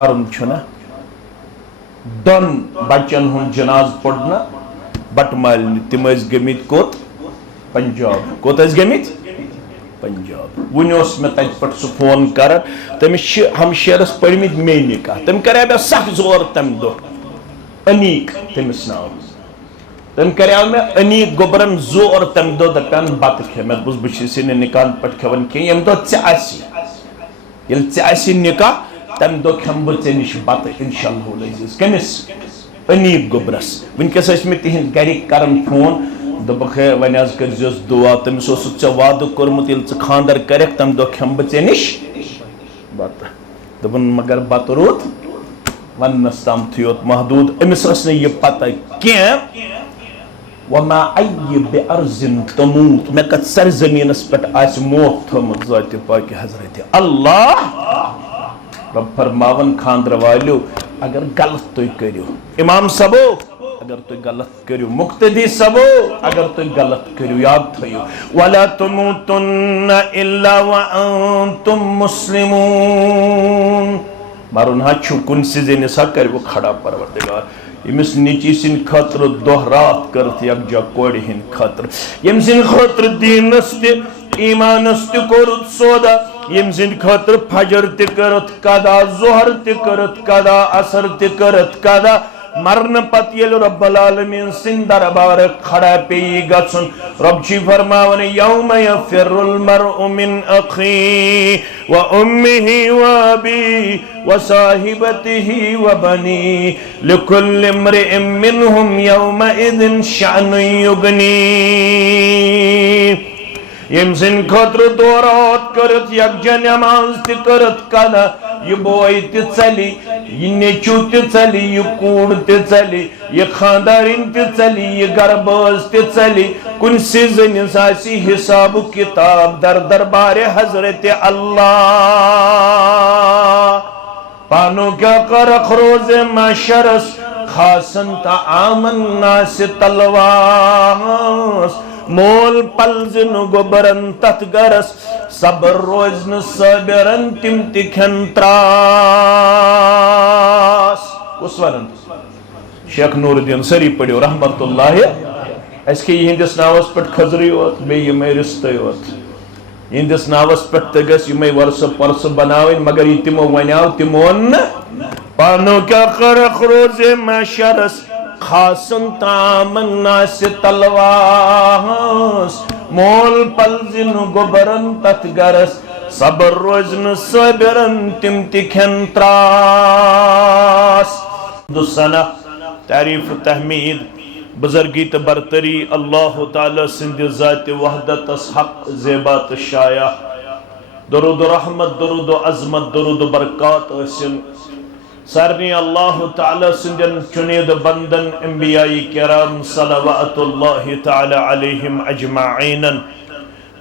چھنا دون بچن ہن جناز پڑنا بٹمال تم گمت کوت پنجاب کوت گمت پنجاب ون میں تت پہ سہ فون کر تمس ہمشیرس پڑمت مے نکاح تم کرے مے سخ زور تم دہ انیق تمس ناو تم کرے مے انیق گوبرن زور تم دہ دپان بت کھے مے بس بچس نکاح پہ کھوان کی یم دہ ژے نکاح تم دہ کھم بہ ژے نش بت انشاءاللہ العزیز کمس انیق گوبرس ونکس مے تہند گرک کران فون دپک ہے ون کرزیس دعا تمس ژے وعدہ کورمت یل ژے خاندر کرک تم دہ کھم بہ ژے نش بت دپن مگر بت روت ونس تام تھیوت محدود امس ٲس نہٕ یہِ پتہ کینٛہہ وما ای بأرض تموت مے کتھ سرزمینس پہ آسہِ موت تھومت ذاتِ پاک حضرت اللہ رب فرماون خاندر والیو اگر غلط تُہۍ کٔرِو امام صبو اگر تُہۍ غلط کٔرِو مقتدی صبو اگر تُہۍ غلط کٔرِو یاد تھٲیِو ولا تموتن الا وانتم مسلمون مرن ہا چھُ کُنسہِ زٔنِس ہا کٔرِو کھڑا پروردگار یمس نیچی سن خاطر دہ رات کرت یکجا کورِ ہند خاطر یم سن خاطر دینس تہ ایمانس تہ کورت سودا یم سن خاطر فجر تہ کرت قضا ظہر تہ کرت قضا عصر تہ کرت قضا مرن پت یل رب العالمین سن دربار کھڑا پی گژھن رب چھ فرماون یوم یفر المرء من اخیہ و امہ و ابیہ و صاحبتہ و بنیہ لکل امرئ منہم یومئذ شأن یغنیہ یم سن خاطر دورات کرت یکجا نماز تہ کرت قضا یہ بوئی تہ ژلی یہ نیچو تہ ژلی یہ کوڑ تہ ژلی یہ خاندارین تہ ژلی یہ گرباز تہ ژلی کنسی زنس آسی حساب کتاب در دربار حضرت اللہ پانو کیا کرخ روز معشرس خاصن طعام الناس تلواس مول پلزن گوبرن تت گرس صبر روزن صابرن تم تکھن تراس کس ونن شیخ نور الدین سری پڑھو رحمت اللہ اس کے ہندس ناوس پٹ خزری ہوت بے یمے رستے ہوت ہندس ناوس پٹ تگس یمے ورس پرس بناوین مگر یہ تمو ونیاو تمون پانو کیا خرخ روز معشرس خاصن طعام الناس تلواس مول پلزن گوبرن تت گرس صبر روزن صابرن تم تکھن تراس دوسنا تعریف تحمید بزرگی تو برتری اللہ تعالی سند ذات وحدت حق زیبات شایع درود و رحمت درود و عظمت درود و برکات اسن سارنی اللہ تعالی سندن چنید بندن انبیاء کرام صلوات اللہ تعالی علیہم اجمعین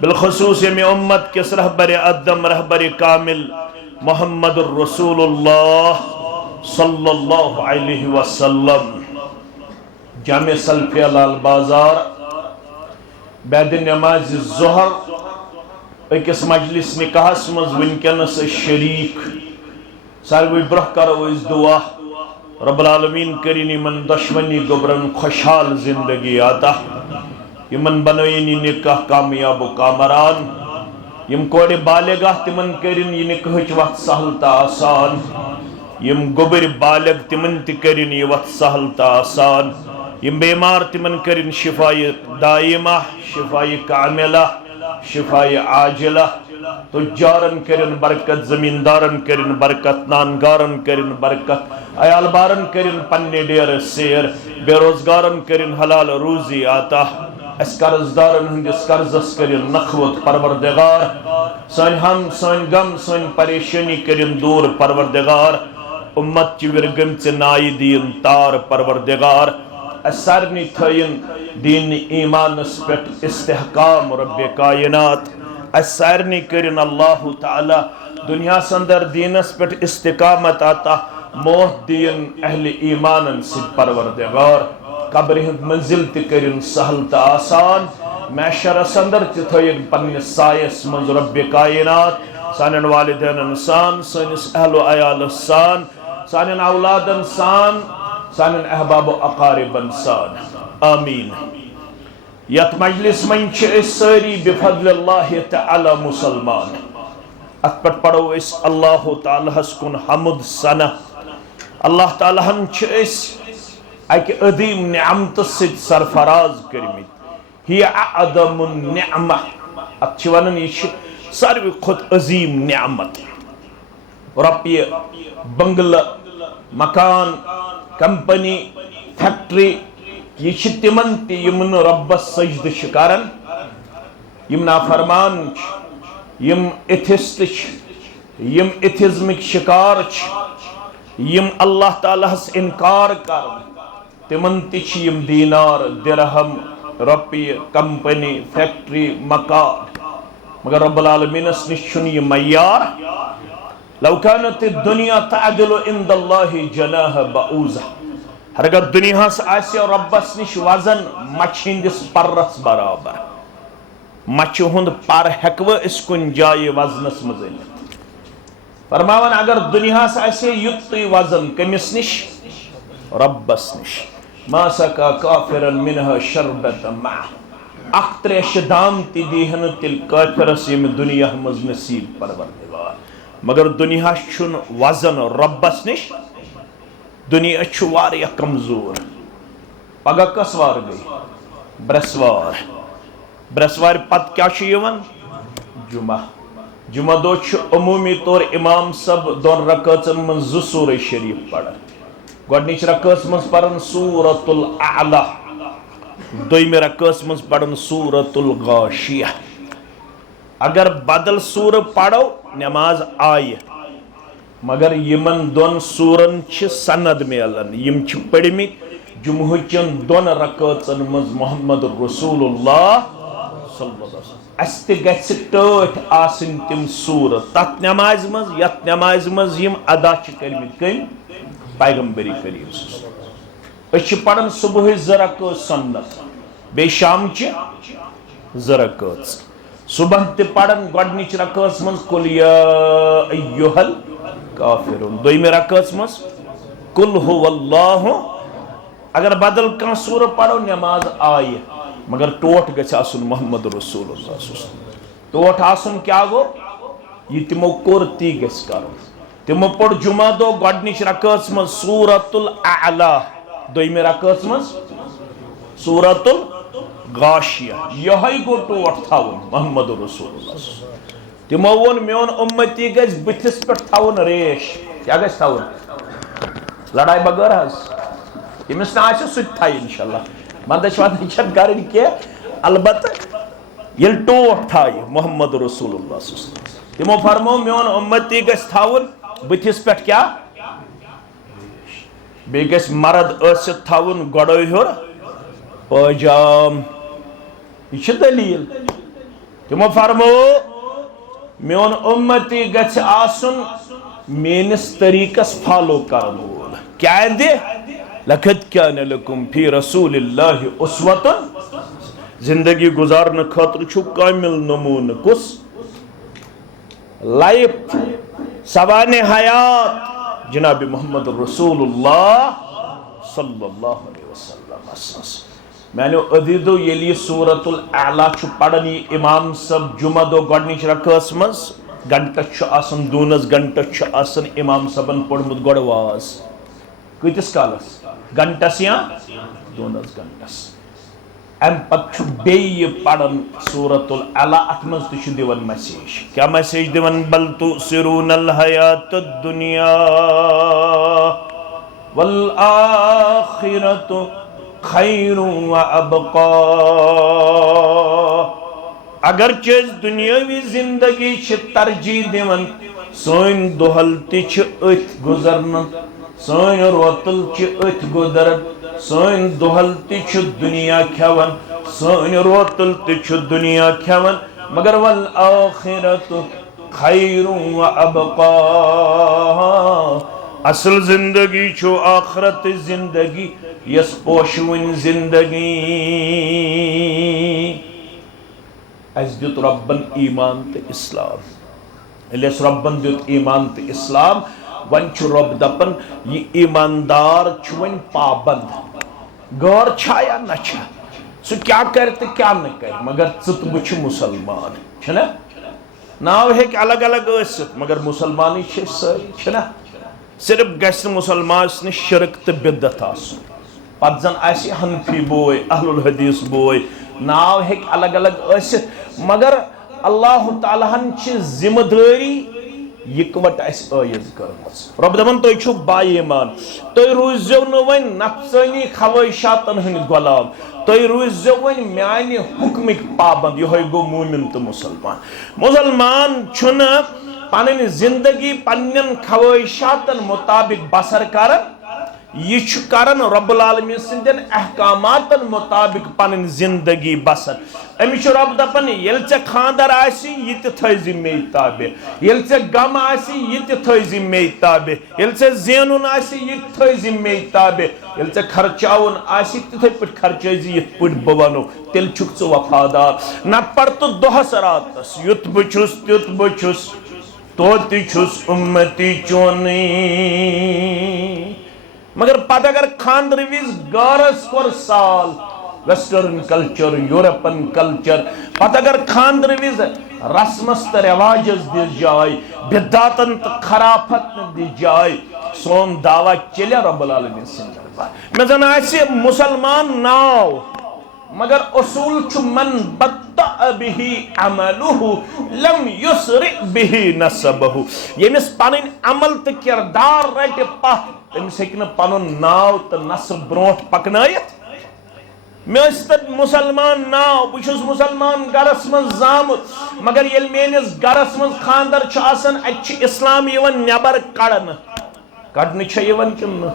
بالخصوص میں امت کس رہبر ادم رہبر کامل محمد الرسول اللہ صلی اللہ علیہ وسلم جامع سلفیہ لال بازار بعد نماز ظہر ایکس مجلس نکاحس مز ونکنس شریک ساروی برہ کرو اس دعا رب العالمین کرینی من دشمنی گبرن خوشحال زندگی آتا یمن بنوینی نکاح کامیاب و کامران یم کوڑے بالغاہ تمن کرین یہ نکاح وقت سہل تا آسان یم گبر بالغ تمن تکرین یہ وقت سہل تا آسان یم بیمار تمن کرین شفائی دائمہ شفائی کاملہ شفائی عاجلہ تجارن کرن برکت زمیندارن کرن برکت نانگارن کرن برکت عیال بارن کرن پنی دیر سیر بے روزگارن کرن حلال روزی آتا اس قرضدارن ہندس قرضس کرن نخوت پروردگار سن ہم سن غم سن پریشانی کرن دور پروردگار امت چی ورگم چی نائی دین تار پروردگار اس سارنی تھین دین ایمان اس پیٹ استحکام رب کائنات سارنی کرن اللہ تعالی دنیا سندر دینس پہ استقامت آتا موت دین اہل ایمانن سے پروردگار قبر ہند منزل تکرن سہل تا آسان معاشر سندر تھین پنس سایس منز رب کائنات سانن والدین انسان سانس اہل و عیال سان سانن اولادن سان سانن احباب و اقاربن سان آمین یت مجلس من ساری بفضل اللہ تعالی مسلمان ات پٹ پڑھو اس اللہ تعالیٰ کن حمد ثنا اللہ تعالیٰ ہن اکہ عظیم نعمت ست سرفراز کرمت ہی اعظم النعمہ ات ونن یہ ساروی کھت عظیم نعمت رۄپیہِ بنگلہ مکان کمپنی فیکٹری یہ تمن تم ربس سجد کران یم نافرمان یم ایتھسٹ یم ایتھزمک شکار یم اللہ تعالیٰ انکار کران تمن یم دینار درہم رۄپیہِ کمپنی فیکٹری مکان مگر رب العالمینس نش یہ معیار لو كانت الدنيا تعدل عند الله جناح بعوضة اگر دنیا آسہِ ربس نش وزن مچھ ہندس پرس برابر مچھ ہند پر ہیکو اس کن جائے وزنس مز أنِتھ فرماون اگر دنیا آسہِ یُتُے وزن کمس نش ربس نش ما سقى كافرا منها شربة ماء اکھ تریش دام تہِ دیہن تیل کافرس یم دنیا مز نصیب پروردگار مگر دنیا چھن وزن ربس نش دنیا چھ واریہ کمزور پگہ کس وار گئی برسوار برسوار پت کیا چھ یوان جمعہ جمعہ دو چھ عمومی طور امام سب دون رکعتن من زٕ سورہ شریف پڑھن گۄڈنِچ رکعت من پرن سورۃ الاعلی دویمہِ رکعت من پرن سورۃ الغاشیہ اگر بدل سورہ پڑھو نماز آئے مگر یمن دون سورن چھ سند میلن یم چھ پڑھمت جمعہ چن دون رکعتن مز محمد رسول اللہ صلی اللہ علیہ وسلم اس تہ گژھِ ٹٲٹھ آسن تم سورہ تت نماز مز یت نماز مز یم ادا چھ کرمت کم پیغمبری کریم اس چھ پڑھن صبح زٕ رکعت سنت بے شام چھ زٕ رکعت صبح تہ پڑھن گۄڈنِچ رکعت من قل یا ایھا الکافرون دویمہِ رکعت من قل هو اللہ اگر بدل کانٛہہ سورہ پڑھو نماز آئے مگر ٹوٹ گژھِ آسُن محمد رسول اللہ صلی اللہ علیہ وسلم ٹوٹ آسُن کیا گو یہ تمو کوٚر تی گژھِ کرُن تمو پوٚر جمعہ دۄہ گۄڈنِچ رکعت من سورۃ الاعلی دویمہِ رکعت من سورۃ غاشیہ یہ گو ٹوٹ تھاون محمد رسول اللہ تمو ون میون امتی گژھِ بتھس پہ تھاون ریش کیا گژھِ تھاون لڑائی بغیر حظ یمس نہ آسہِ سُہ تہِ تھایہِ انشاءاللہ مندچ ودن چھنہٕ کرٕنۍ کینٛہہ البتہ ییٚلہِ ٹوٹ تھایہِ محمد رسول اللہ صلی اللہ علیہ وسلم تمو فرمو میون امتی گژھِ تھاون بتھس پہ کیا بیٚیہِ گژھِ مرد ٲسِتھ تھاون گۄڈے ہیوٚر پٲجام یہ چھ دلیل تمو فرمو میون امتی گژھِ آسُن میٲنِس طریقس فالو کرن وول کیا دِ لقد کان لکم فی رسول اللہ اسوۃ زندگی گزارن خاطر چھُ کامل نمونہ کس لائف سوانِ حیات جناب محمد رسول اللہ صلی اللہ علیہ وسلم میانو عدیدو یلی سورۃ الاعلی چھ پڑھن یہ امام صاحب جمعہ دو گۄڈنِچ رکعت مز گھنٹہ چھ آسن دونس گھنٹہ چھ آسن امام صاحبن پوٚرمُت گۄڈٕ واز کۭتِس کالس گھنٹس یا دونس گھنٹس ام پتہٕ چھُ بیٚیہِ پڑھن سورۃ الاعلی اتھ منٛز تہِ چھُ دِوان میسیج کیا میسیج دِوان بل تؤثرون الحیات الدنیا والآخرۃ خیر و ابقا اگرچہ دنیاوی زندگی چھ ترجیح دیون سوین دہل تی چھ ات گزرن سوین روتل چھ ات گزرن سوین دہل تی چھ دنیا کھیون سوین روتل تی چھ دنیا کھیون مگر والآخرت خیر و ابقا اصل زندگی چھو آخرت زندگی یس پوشون زندگی اس دیت ربن ایمان تے اسلام الیس ربن دیت ایمان تے اسلام ون رب دپن یہ ایماندار ون پابند غور چھا یا نہ چھا سو کیا کر تو کیا نہ کر مگر ژٕ تہٕ بہٕ چھِ مسلمان چھنا ناو ہیٚکہِ الگ الگ ٲسِتھ مگر مسلمانٕے چھِ أسۍ سٲری چھنا صرف گژھِ نہٕ مسلمانس نِش شرک تہٕ بدعت آسُن پتہٕ زن آسہِ حنفی بوے اہل الحدیث بوے ناو ہیٚکہِ الگ الگ ٲسِتھ مگر اللہ تعالیٰ ہن چھِ ذمہ دٲری یکوٹ اس عٲیِد کٔرمٕژ رۄب دپان تُہۍ چھِو با ایمان تُہۍ روٗزِو نہٕ وۄنۍ نفسٲنی خوٲہشاتن ہٕنٛدۍ غلام تُہۍ روٗزِو وۄنۍ میانہِ حُکمٕکۍ پابند یِہوٚے گوٚو موٗمِن تہٕ مُسلمان مُسلمان چھُنہٕ پنٕنۍ زندگی پننٮ۪ن خوٲہشاتن مطابق بسر کران یہ چھُ کران رب العالمین سٕنٛدٮ۪ن احکاماتن مطابق پنٕنۍ زندگی بسر أمِس چھُ رب دپان ییٚلہِ ژےٚ خاندر آسہِ یہِ تہِ تھٲیزِ مے تابع ییٚلہِ ژےٚ غم آسہِ یہِ تہِ تھٲیزِ مے تابع ییٚلہِ ژےٚ زینُن آسہِ یہِ تہِ تھٲیزِ مے تابع ییٚلہِ ژےٚ خرچاوُن آسہِ تِتھَے پٲٹھۍ خرچٲیزِ یِتھ پٲٹھۍ بہٕ وَنو تیٚلہِ چھُکھ ژٕ وفادار نتہٕ پَر تہٕ دۄہس راتس یُتھ بہٕ چھُس تیُتھ بہٕ چھُس توتہِ چھُس اُمتی چونٕے مگر پتہٕ اگر خاندر وِز گارس کوٚر سال ویسٹرن کلچر یورپن کلچر پتہٕ اگر خاندر وِز رسمس تہٕ رواجس دِژ جاے بدعاتن تہٕ خرافتن دِژ جاے سون دعویٰ چلیا رب العالمین سٕنٛدِ دربار مےٚ زن آسہِ مسلمان ناو مگر اصول چھُ من بطأ بِہِ عملہ لم یسرع بِہِ نسبہ ییٚمِس پنٕنۍ عمل تہٕ کردار رٹہِ پتھ تٔمِس ہیٚکہِ نہٕ پنُن ناو تہٕ نسب برونٛٹھ پکنٲیِتھ مےٚ ٲسۍ تتھ مسلمان ناو بہٕ چھُس مسلمان گرس منٛز زامُت مگر ییٚلہِ میٲنِس گرس منٛز خاندر چھُ آسان اتہِ چھُ اسلام یِوان نٮ۪بر کڑنہٕ کڑنہٕ چھا یِوان کِنہٕ نہٕ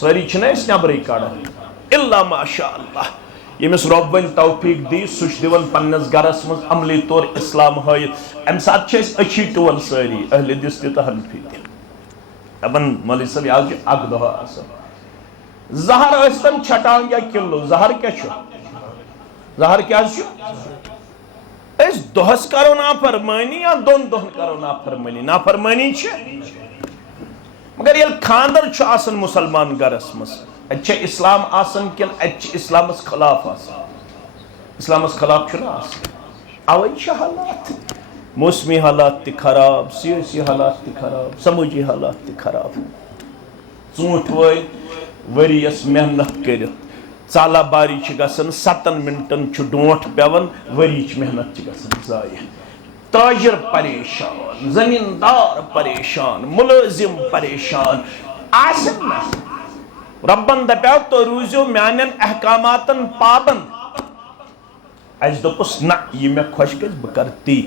سٲری چھِنہ أسۍ نٮ۪برٕے کڑان الا ماشاء اللہ ییٚمِس رۄب وۄنۍ توفیٖق دی سُہ چھُ دِوان پننِس گرس منٛز عملی طور اسلام ہٲیِتھ امہِ ساتہٕ چھِ أسۍ أچھی ٹُوان سٲری اہل حدیث تہِ تہٕ حنفی تہِ دپان مولوی صٲب یہِ حظ چھُ اکھ دۄہ آسان زہر ٲسۍتن چھٹان یا کِلوٗ زہر کیٛاہ چھُ زہر کیٛاہ حظ چھُ أسۍ دۄہس کرو نافرمٲنی یا دۄن دۄہن کرو نافرمٲنی نافرمٲنی چھِ مگر ییٚلہِ خاندر چھُ آسان مسلمان گرس منٛز اتہِ چھا اسلام آسان کِنہٕ اتہِ چھِ اسلامس خلاف آسان اسلامس خلاف چھُنہ آسان اوے چھِ حالات موسمی حالات تہِ خراب سیٲسی حالات تہِ خراب سمٲجی حالات تہِ خراب ژوٗنٛٹھۍ وٲلۍ ؤرِیس محنت کٔرِتھ ژالہ باری چھِ گژھان 7 منٹن چھُ ڈونٛٹھ پیوان ؤرِیِچ محنت چھِ گژھان ضایع تاجر پریشان زمیٖندار پریشان مُلٲزِم پریشان آسن نہ ربن دپیو تُہۍ روٗزِو میانٮ۪ن احکاماتن پابند اسہِ دوٚپُس نہ یہِ مےٚ خۄش گژھِ بہٕ کرٕ تی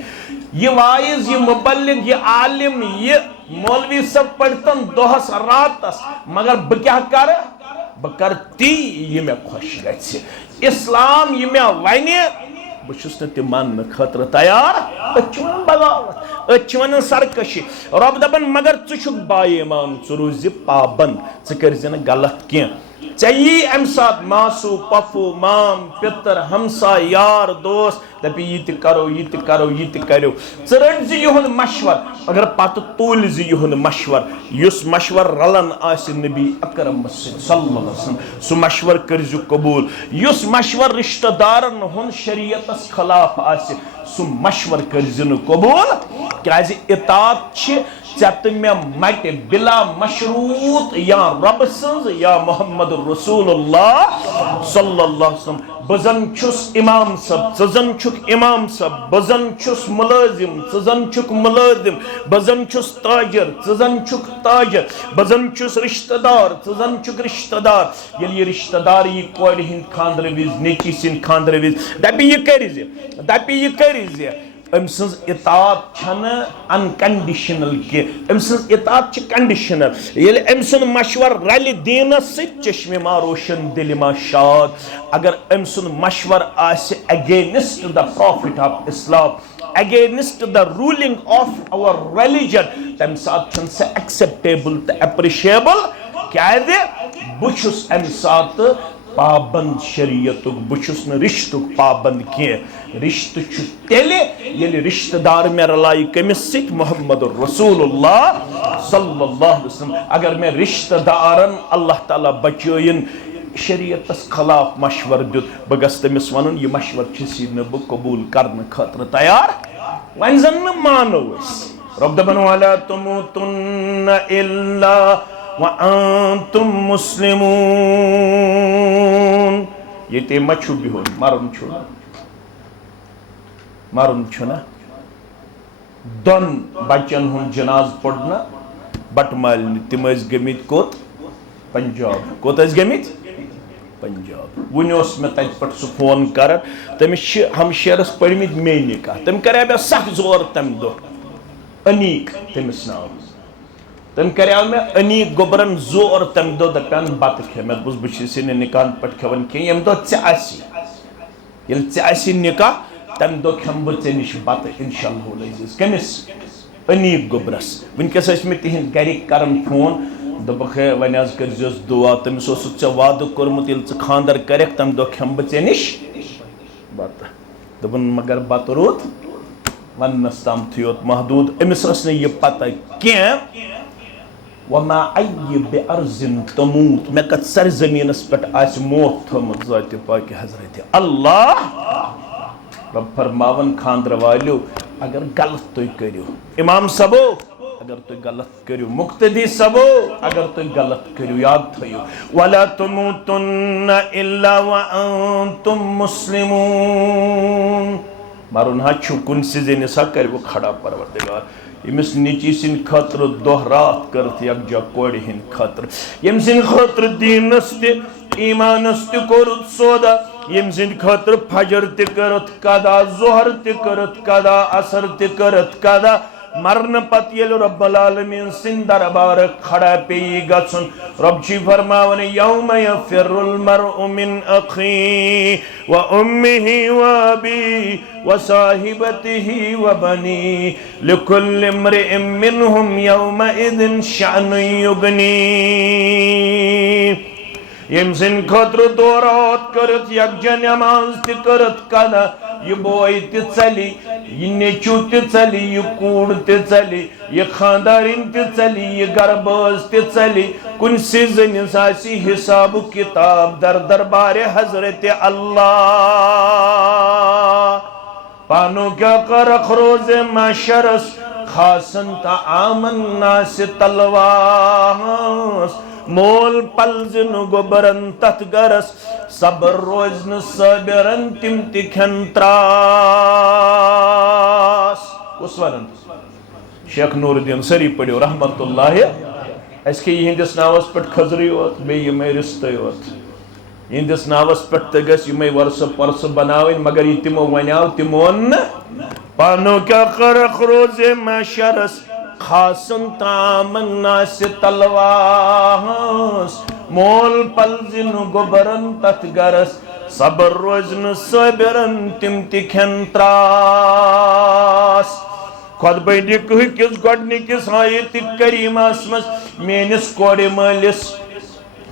یہ واعظ یہ مبلغ یہ عالم یہ مولوی صاحب پڑھتن دۄہس راتس مگر بہٕ کیٛاہ کرٕ بہٕ کرٕ تی یہِ مےٚ خۄش گژھِ اسلام یہِ مےٚ ونہِ بہٕ چھُس نہٕ تہِ ماننہٕ خٲطرٕ تیار أسۍ چھِ ونان بغاوت أسۍ چھِ ونان سرکشی رۄب دپان مگر ژٕ چھُکھ با ایمان ژٕ روٗزِ پابند ژٕ کٔرزِ نہٕ غلط کینٛہہ ژےٚ یی امہِ ساتہٕ ماسوٗ پۄپھوٗ مام پِتٕر ہمساے یار دوس دپہِ یہِ تہِ کرو یہِ تہِ کرو یہِ تہِ کٔرِو ژٕ رٔٹۍ زِ یِہُنٛد مشور مگر پتہٕ تُلۍ زِ یِہُنٛد مشور یُس مشور رلان آسہِ نبی اکرمس سۭتۍ صلی اللہ علیہ وسلم سُہ مشور کٔرزِ قبوٗل یُس مشور رشتہٕ دارن ہُنٛد شریعتس خلاف آسہِ سُہ مشور کٔرزِ نہٕ قبوٗل کیٛازِ اطاعت چھِ ژےٚ تہٕ مےٚ مٹہِ بلا مشروٗط یا رۄبہٕ سٕنٛز یا محمد رسول اللہ صلی اللہ علیہ وسلم بہٕ زن چھُس امام صٲب ژٕ زن چھُکھ امام صٲب بہٕ زن چھُس مُلٲزِم ژٕ زن چھُکھ مُلٲزِم بہٕ زن چھُس تاجر ژٕ زن چھُکھ تاجر بہٕ زن چھُس رشتہٕ دار ژٕ زن چھُکھ رشتہٕ دار ییٚلہِ یہِ رشتہٕ دار یی کورِ ہٕنٛدِ خاندرٕ وِزِ نیٚچی سٕنٛدِ خاندرٕ وِزِ دپہِ یہِ کٔرزِ دپہِ یہِ کٔرزِ أمۍ سٕنٛز اطاعت چھنہٕ انکنڈیشنل کینٛہہ أمۍ سٕنٛز اطاعت چھِ کنڈیشنل ییٚلہِ أمۍ سُنٛد مشور رلہِ دیٖنس سۭتۍ چشمہِ ما روشن دِلہِ ما شاد اگر أمۍ سُنٛد مشور آسہِ against the prophet of Islam against the ruling of our religion تمہِ ساتہٕ چھنہٕ سۄ ایکسیپٹیبل تہٕ ایپرِشیبل کیٛازِ بہٕ چھُس امہِ ساتہٕ پابند شریعت بچس ن رشتہ پابند کی رشتہ تیلے یلی رشتہ دار میں رلائی کمس ست محمد رسول اللہ صلی اللہ علیہ وسلم اگر میں رشتہ دارن اللہ تعالیٰ بچوین شریعتس خلاف مشور دیت بہ گژھٕ تٔمِس وَنُن یہِ مشور چھُسی نہٕ بہٕ قبوٗل کرنہٕ خٲطرٕ تیار وۄنۍ زن نہٕ مانو أسۍ رۄب دپان ولا تموتن الا وانتم مسلمون یہ ما چھو بہن مرن چھنا دون بچن ہن جناز پڑنا بٹ مال تم گمت کوت پنجاب کوت گمت پنجاب ون میں تت پہ سہ فون کر تمس ہمشیرس پڑمت مے نکاح تم کرے مے سخ زور تم دہ انیق تمس ناو تم کریو میں انیق گوبرن زور تم دہ دپان بت کھے میں دس بچی نکاح پہ کھان کی یم دہ ژے آسی نکاح تم دہ کھم بہ ژے نش بت انشاءاللہ العزیز کمس انیق گوبرس ونکس میں تہند گرک کران فون دپک ہے ون آز کرزیس دعا تمس ژے وعدہ کورمت یل ژے خاندر کرک تم دہ کھم بہ ژے نش بت دپن مگر بت روت ونس تام تھیوت محدود امس ٲس نہٕ یہِ پتہ کینٛہہ وما ای بأرض تموت میں کت سر زمینس پہ آس موت تھومت ذات پاک حضرت اللہ رب فرماون خاندر والیو اگر غلط تُہۍ کٔرِو امام صبو اگر تُہۍ غلط کٔرِو مقتدی صبو اگر تُہۍ غلط کٔرِو یاد تھٲیِو ولا تموتن الا وانتم مسلمون مرن ہا چھُ کُنسہِ زٔنِس ہا کٔرِو کھڑا پروردگار یمس نیچی سن خاطر دہ رات کرت یکجا کورِ ہند خاطر یم سن خاطر دینس تہ ایمانس تہ کورت سودا یم سن خاطر فجر تہ کرت قضا ظہر تہ کرت قضا عصر تہ کرت قضا مرن پت یل رب العالمین سن دربار کھڑا پی گژھن رب چھ فرماون یوم یفر المرء من اخی و امہ و ابی و صاحبته و بنی لکل امرئ منہم یومئذ شأن یغنی یم سن خاطر دو رات کرت یکجا نماز تہ کرت قضا یہ بوئی تہ ژلی یہ نیچو تہ ژلی یہ کوڑ تہ ژلی یہ خاندارین تہ ژلی یہ گرباز تہ ژلی کنسی زنس آسی حساب کتاب در دربار حضرت اللہ پانو کیا کرخ روز معشرس خاصن طعام الناس تلواس مول پلزن گوبرن تت گرس صبر روزن صابرن تم تکھن تراس کس ونن شیخ نور الدین سری پڑھو رحمت اللہ اس کے یہندس ناوس پٹ خزری ہوت بے یمے رستے ہوت یہندس ناوس پٹ تگس یمے ورس پرس بناوین مگر یہ تمو ونیاو تمون پانو کیا خرخ روز معشرس خاصن طعام الناس تلواس مول پلزن گوبرن تت گرس صبر روزن صابرن تم تکھن تراس خود بڑک ہکس گۄڈنِکِس آیت کریمس مز میٲنِس کورِ مٲلِس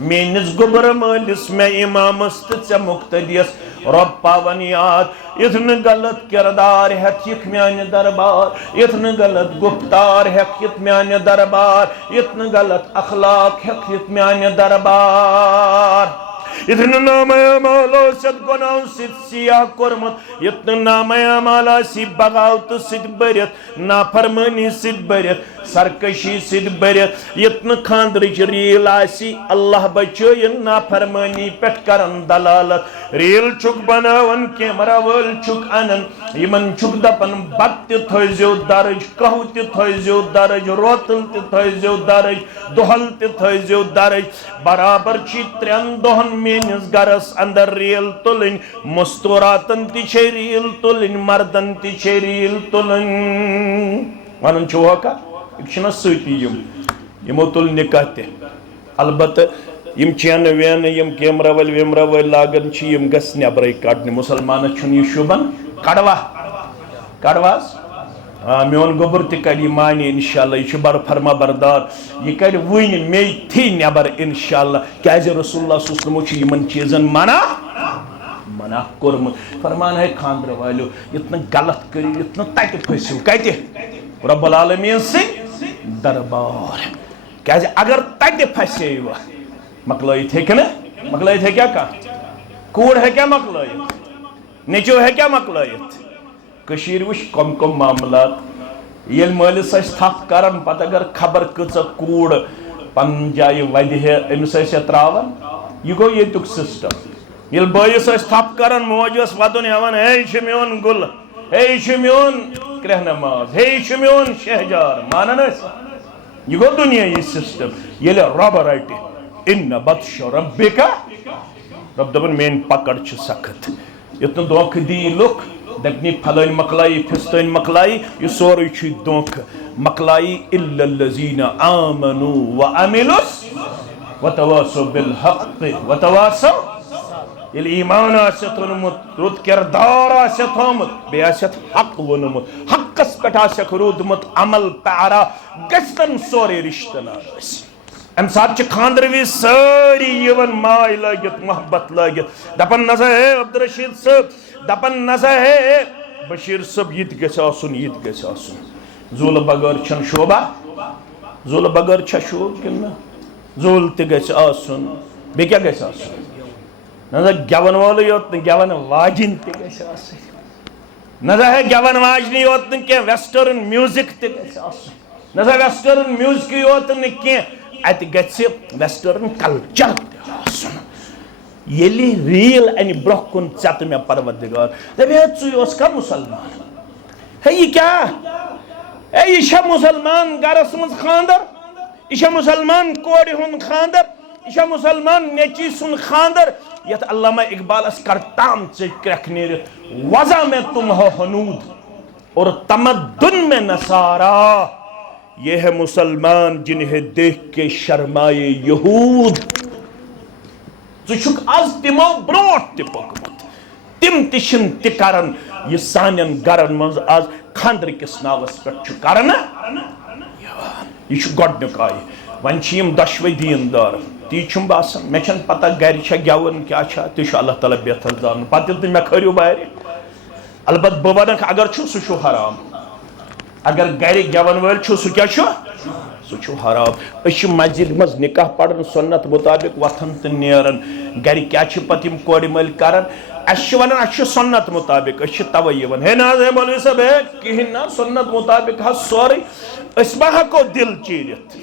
میٲنِس گوبر مٲلِس مےٚ امامس تہٕ ژےٚ مقتدیس رب پاون یاد یتھ نہٕ غلط کردار ہیٚکھ یِتھ میانہِ دربار یتھ نہٕ غلط گفتار ہیٚکھ یِتھ میانہِ دربار یتھ نہٕ غلط اخلاق ہیٚکھ یِتھ میانہِ دربار یتھ نہٕ نامہ اعمال ٲسِتھ گۄناہو سۭتۍ سیاہ کوٚرمُت یتھ نہٕ نامہ اعمال آسی بغاوتہٕ سۭتۍ بٔرِتھ نافرمٲنی سۭتۍ بٔرِتھ سرکشی سۭتۍ بٔرِتھ یتھ نہٕ خاندرٕچ ریٖل آسی اللہ بچٲیِن نافرمٲنی پٮ۪ٹھ کرن دلالت ریٖل چھُکھ بناوان کیمرا وٲلۍ چھُکھ انان یمن چھُکھ دپان بتہٕ تہِ تھٲیزیو درج قہوٕ تہِ تھٲیزیو درج روتل تہِ تھٲیزیو درج دۄہل تہِ تھٲیزیو درج برابر چھِ 3 دۄہن میٲنِس گرس اندر ریٖل تُلٕنۍ مستوراتن تہِ چھے ریٖل تُلٕنۍ مردن تہِ چھے ریٖل تُلٕنۍ ونان چھُوا کتھ یہ چھنا سۭتی یمو تُل نکاح تہِ البتہ یم چینہٕ وینہٕ یم کیمرا وٲلۍ ویمرا وٲلۍ لاگان چھِ یم گژھِ نٮ۪برٕے کڑنہِ مُسلمانس چھُنہٕ یہِ شوٗبان کڑوا کڑواس میون گوبر تہ کڑ مانی انشاءاللہ یہ بڑ فرما بردار یہ کڑ ون می تھی نبر انشاءاللہ کیازِ رسول اللہ صلی اللہ علیہ وسلم یمن چیزن منع کورمت فرمان ہے خاندر والو اتنا غلط کری اتنا تک پھسو کتہ رب العالمین سے دربار کیازِ اگر تک پھسے مکلائت ہے کہ نا مکلائت ہے کیا کوڑ ہے کیا مکلائت نیچو ہے کیا مکلائت کشیر وش کم کم معاملات یل مالس تھپ کران پتہ اگر خبر کچھ کوڑ پن جائے ودہ امس تراون یہ گو یتک سسٹم یل بٲیس تھپ کران موج ودن ہیوان ہے یہ میون گل ہے یہ میون کرہ نماز ہے یہ میون شہجار مانن یہ گو دنیای سسٹم یل رب رٹ ان بطش ربک رب دپن مین پکڑ چھ سخت یتن دھوکہ دی لک دپنی پھلٲنۍ مکلائی پھستٲنۍ مکلائی یہ سورُے چھُ دھوکہ مکلائی الا الذین آمنوا وعملوا وتواصوا بالحق وتواصوا یل ایمان آسیت ونمت رود کردار آسیت ہومت بی آسیت حق ونمت حقس پٹ آسیت رودمت عمل پیارا گشتن سورے رشتہ ناس ام ساتھ چھ خاندر وی ساری یون مائی لگت محبت لگت دپن نظر ہے عبدالرشید صاحب دپن نظر ہے بشیر صاحب یہ گژھِ آسُن یہ گژھِ آسُن زول بغیر چھن شوبہ زول بغیر چھا شوب کن زول تہ گژھِ آسُن بیٚیہِ کیٛاہ گژھِ آسُن نظر گیون وولٕے یوت نہٕ گیون واجِنۍ تہِ گژھِ آسٕنۍ نظر ہے گیون واجنی یوت نہٕ کینٛہہ ویسٹرن میوٗزک تہِ گژھِ آسُن نظر ویسٹرن میوٗزکٕے یوت نہٕ کینٛہہ اتہ گژھِ ویسٹرن کلچر تہِ آسُن ییٚلہِ ریٖل انہِ برونٛہہ کُن ژٮ۪تہٕ مےٚ پروردگار دپے ہے ژٕے اوسکھا مُسلمان ہے یہ کیٛاہ ہے یہ چھا مُسلمان گرس منٛز خاندر یہ چھا مُسلمان کورِ ہُنٛد خاندر یہ چھا مُسلمان نیچی سُنٛد خاندر یتھ علامہ اقبالس کرتام ژٔٹۍ کرٛٮ۪کھ نیٖرِتھ وضع میں تم ہو حنود اور تمدن میں نصارا یہ ہے مسلمان جنہیں دیکھ کے شرمائے یہود ژٕ چھُکھ آز تِمو برونٛٹھ تہِ پوٚکمُت تِم تہِ چھِنہٕ تہِ کران یہ سانٮ۪ن گرن منٛز آز خاندر کِس ناوس پٮ۪ٹھ چھُ کرنہٕ یِوان یہ چھُ گۄڈنیُک آیہِ وۄنۍ چھِ یِم دۄشوے دیٖندار تی چھُم باسان مےٚ چھَنہٕ پتہ گرِ چھا گٮ۪وُن کیٛاہ چھا تہِ چھُ اللہ تعالیٰ بہتر زانُن پتہٕ ییٚلہِ تُہۍ مےٚ کھٲرِو بارِ البتہ بہٕ ونکھ اگر چھُ سُہ چھُ حرام اگر گرِ گٮ۪ون وٲلۍ چھُ سُہ کیٛاہ چھُ سُہ چھُ حرام أسۍ چھِ مسجد منٛز نکاح پران سنت مطابق وتھان تہٕ نیران گرِ کیٛاہ چھِ پتہٕ یِم کورِ مٲلۍ کران اَسہِ چھِ ونان اَسہِ چھُ سنت مطابق أسۍ چھِ تَوَے یِوان ہے نہ حظ ہے مولوی صٲب ہے کِہیٖنۍ نہ سنت مطابق حظ سورُے أسۍ ما ہٮ۪کو دِل چیٖرِتھ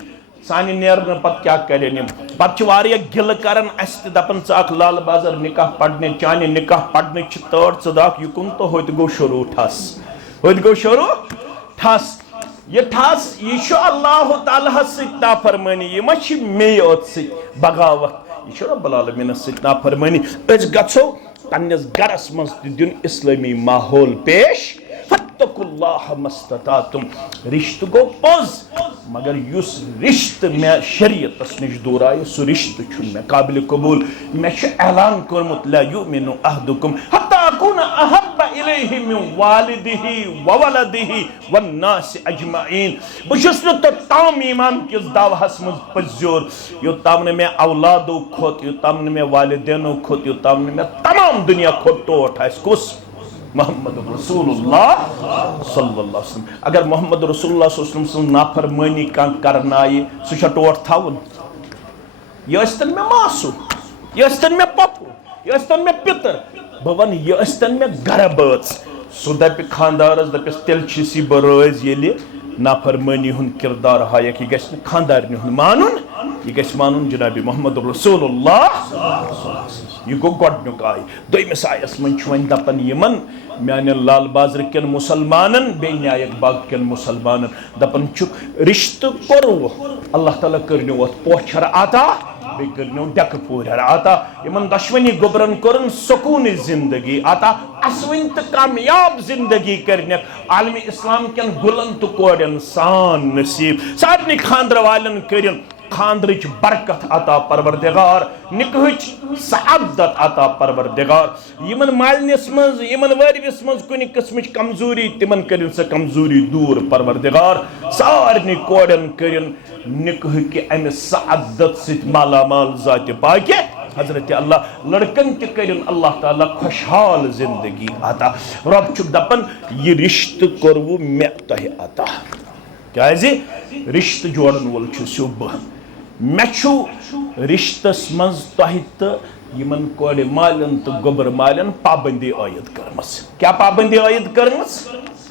سانہِ نیرنہٕ پتہٕ کیٛاہ کرن یِم پتہٕ چھِ واریاہ گِلہٕ کران اَسہِ تہِ دپان ژٕ اکھ لال بازر نکاح پرنہِ چانہِ نکاح پرنٕچ چھِ تٲر ژٕ داکھ یُکُن تہٕ ہوٚتہِ گوٚو شروٗع ٹھس ہوٚتہِ گوٚو شروٗع ٹھس یہ ٹھس یہ چھُ اللہ تعالیٰ ہس سۭتۍ نافرمٲنی یہ ما چھِ مے یوت سۭتۍ بغاوت یہ چھُ رب العالمیٖنس سۭتۍ نافرمٲنی أسۍ گژھو پننِس گرس منٛز تہِ دیُن اسلٲمی ماحول پیش فاتقوا اللہ ما استطعتم رشتہٕ گوٚو پوٚز مگر یُس رشتہٕ مےٚ شریعتس نِش دوٗر آیہِ سُہ رشتہٕ چھُنہٕ مےٚ قابلِ قبوٗل مےٚ چھُ اعلان کوٚرمُت لا یؤمنُ احدکم حتی اکوٗنَ احب الیہ من والدہ وولدہ والناس اجمعین بہٕ چھُس نہٕ توٚتام ایمان کِس دعوہس منٛز پٔزیور یوٚتام نہٕ مےٚ اولادو کھۄت یوٚتام نہٕ مےٚ والدینو کھۄت یوٚتام نہٕ مےٚ تمام دُنیا کھۄت ٹوٹھ آسہِ کُس محمد رسول اللہ صلی اللہ علیہ وسلم اگر محمد رسول اللہ صلی اللہ علیہ وسلم نافرمٲنی کانٛہہ کرنایہِ سُہ چھا ٹوٹھ تھاوُن یہِ ٲسۍتن مےٚ ماسوٗ یہِ ٲسۍتن مےٚ پۄپھوٗ یہِ ٲسۍتن مےٚ پِتٕر بہٕ وَنہٕ یہِ ٲسۍتن مےٚ گرٕ بٲژ سُہ دپہِ خاندارس دپٮ۪س تیٚلہِ چھُسی بہٕ رٲضۍ ییٚلہِ نافرمٲنی ہُنٛد کردار ہایکھ یہِ گژھِ نہٕ خاندارنہِ ہُنٛد مانُن یہِ گژھِ مانُن جنابِ محمد رسول اللہ یہ گو گۄڈنیُک آیہِ دوٚیمِس آیس منٛز چھُ وۄنۍ دپان یِمن میانٮ۪ن لال بازرٕ کٮ۪ن مُسلمانن بیٚیہِ نیاک باغ کٮ۪ن مُسلمانن دپان چھُکھ رشتہٕ کوٚروٕ اللہ تعالیٰ کٔرنو اتھ پوچھر عطا بیٚیہِ کٔرنو ڈٮ۪کہٕ پوٗرٮ۪ر عطا یِمن دۄشوٕنی گوٚبرن کوٚرُن سکوٗنٕچ زندگی عطا اسوٕنۍ تہٕ کامیاب زندگی کٔرنکھ عالمِ اسلام کٮ۪ن گُلن تہٕ کورٮ۪ن سان نصیٖب سارنٕے خاندر والٮ۪ن کٔرِن خاندرچ برکت عطا پروردگار نکہچ سعادت عطا پروردگار یمن مالنس مز یمن وارس مز کن قسمچ کمزوری تمن کرن سا کمزوری دور پروردگار سارنی کوڑن کرن نکہ کہ امہ سعادت ست مالا مال ذات پاکہ حضرت اللہ لڑکن تہ کرن اللہ تعالیٰ خوشحال زندگی عطا رب چھ دپن یہ رشتہ کورو مے تہ عطا کیازِ رشتہ جوڑن وول چھ سو بہ مے چھو رشتس مز تہ تہ یمن کوڑ مالن تو گوبر مالن پابندی عائد کرمس کیا پابندی عائد کرمس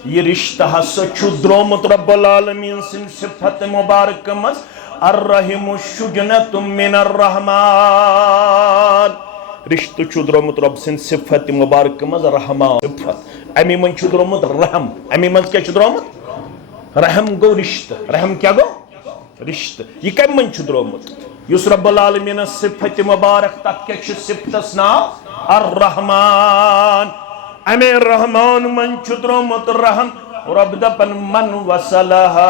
یہ رشتہ ہسا چھو درومت رب العالمین سن صفت مبارک مز الرحم شجنت من الرحمن رشتہ چھو درومت رب سن صفت مبارک مز رحمان صفت امی من چھو درومت رحم امی من کیا چھو درومت رحم گو رشتہ رحم کیا گو رشتہ یہ کم من چھو درومت یس رب العالمین صفت مبارک تک کیا چھو صفتس ناو الرحمن امی رحمان من چھو درومت رحم رب دپن من وصلها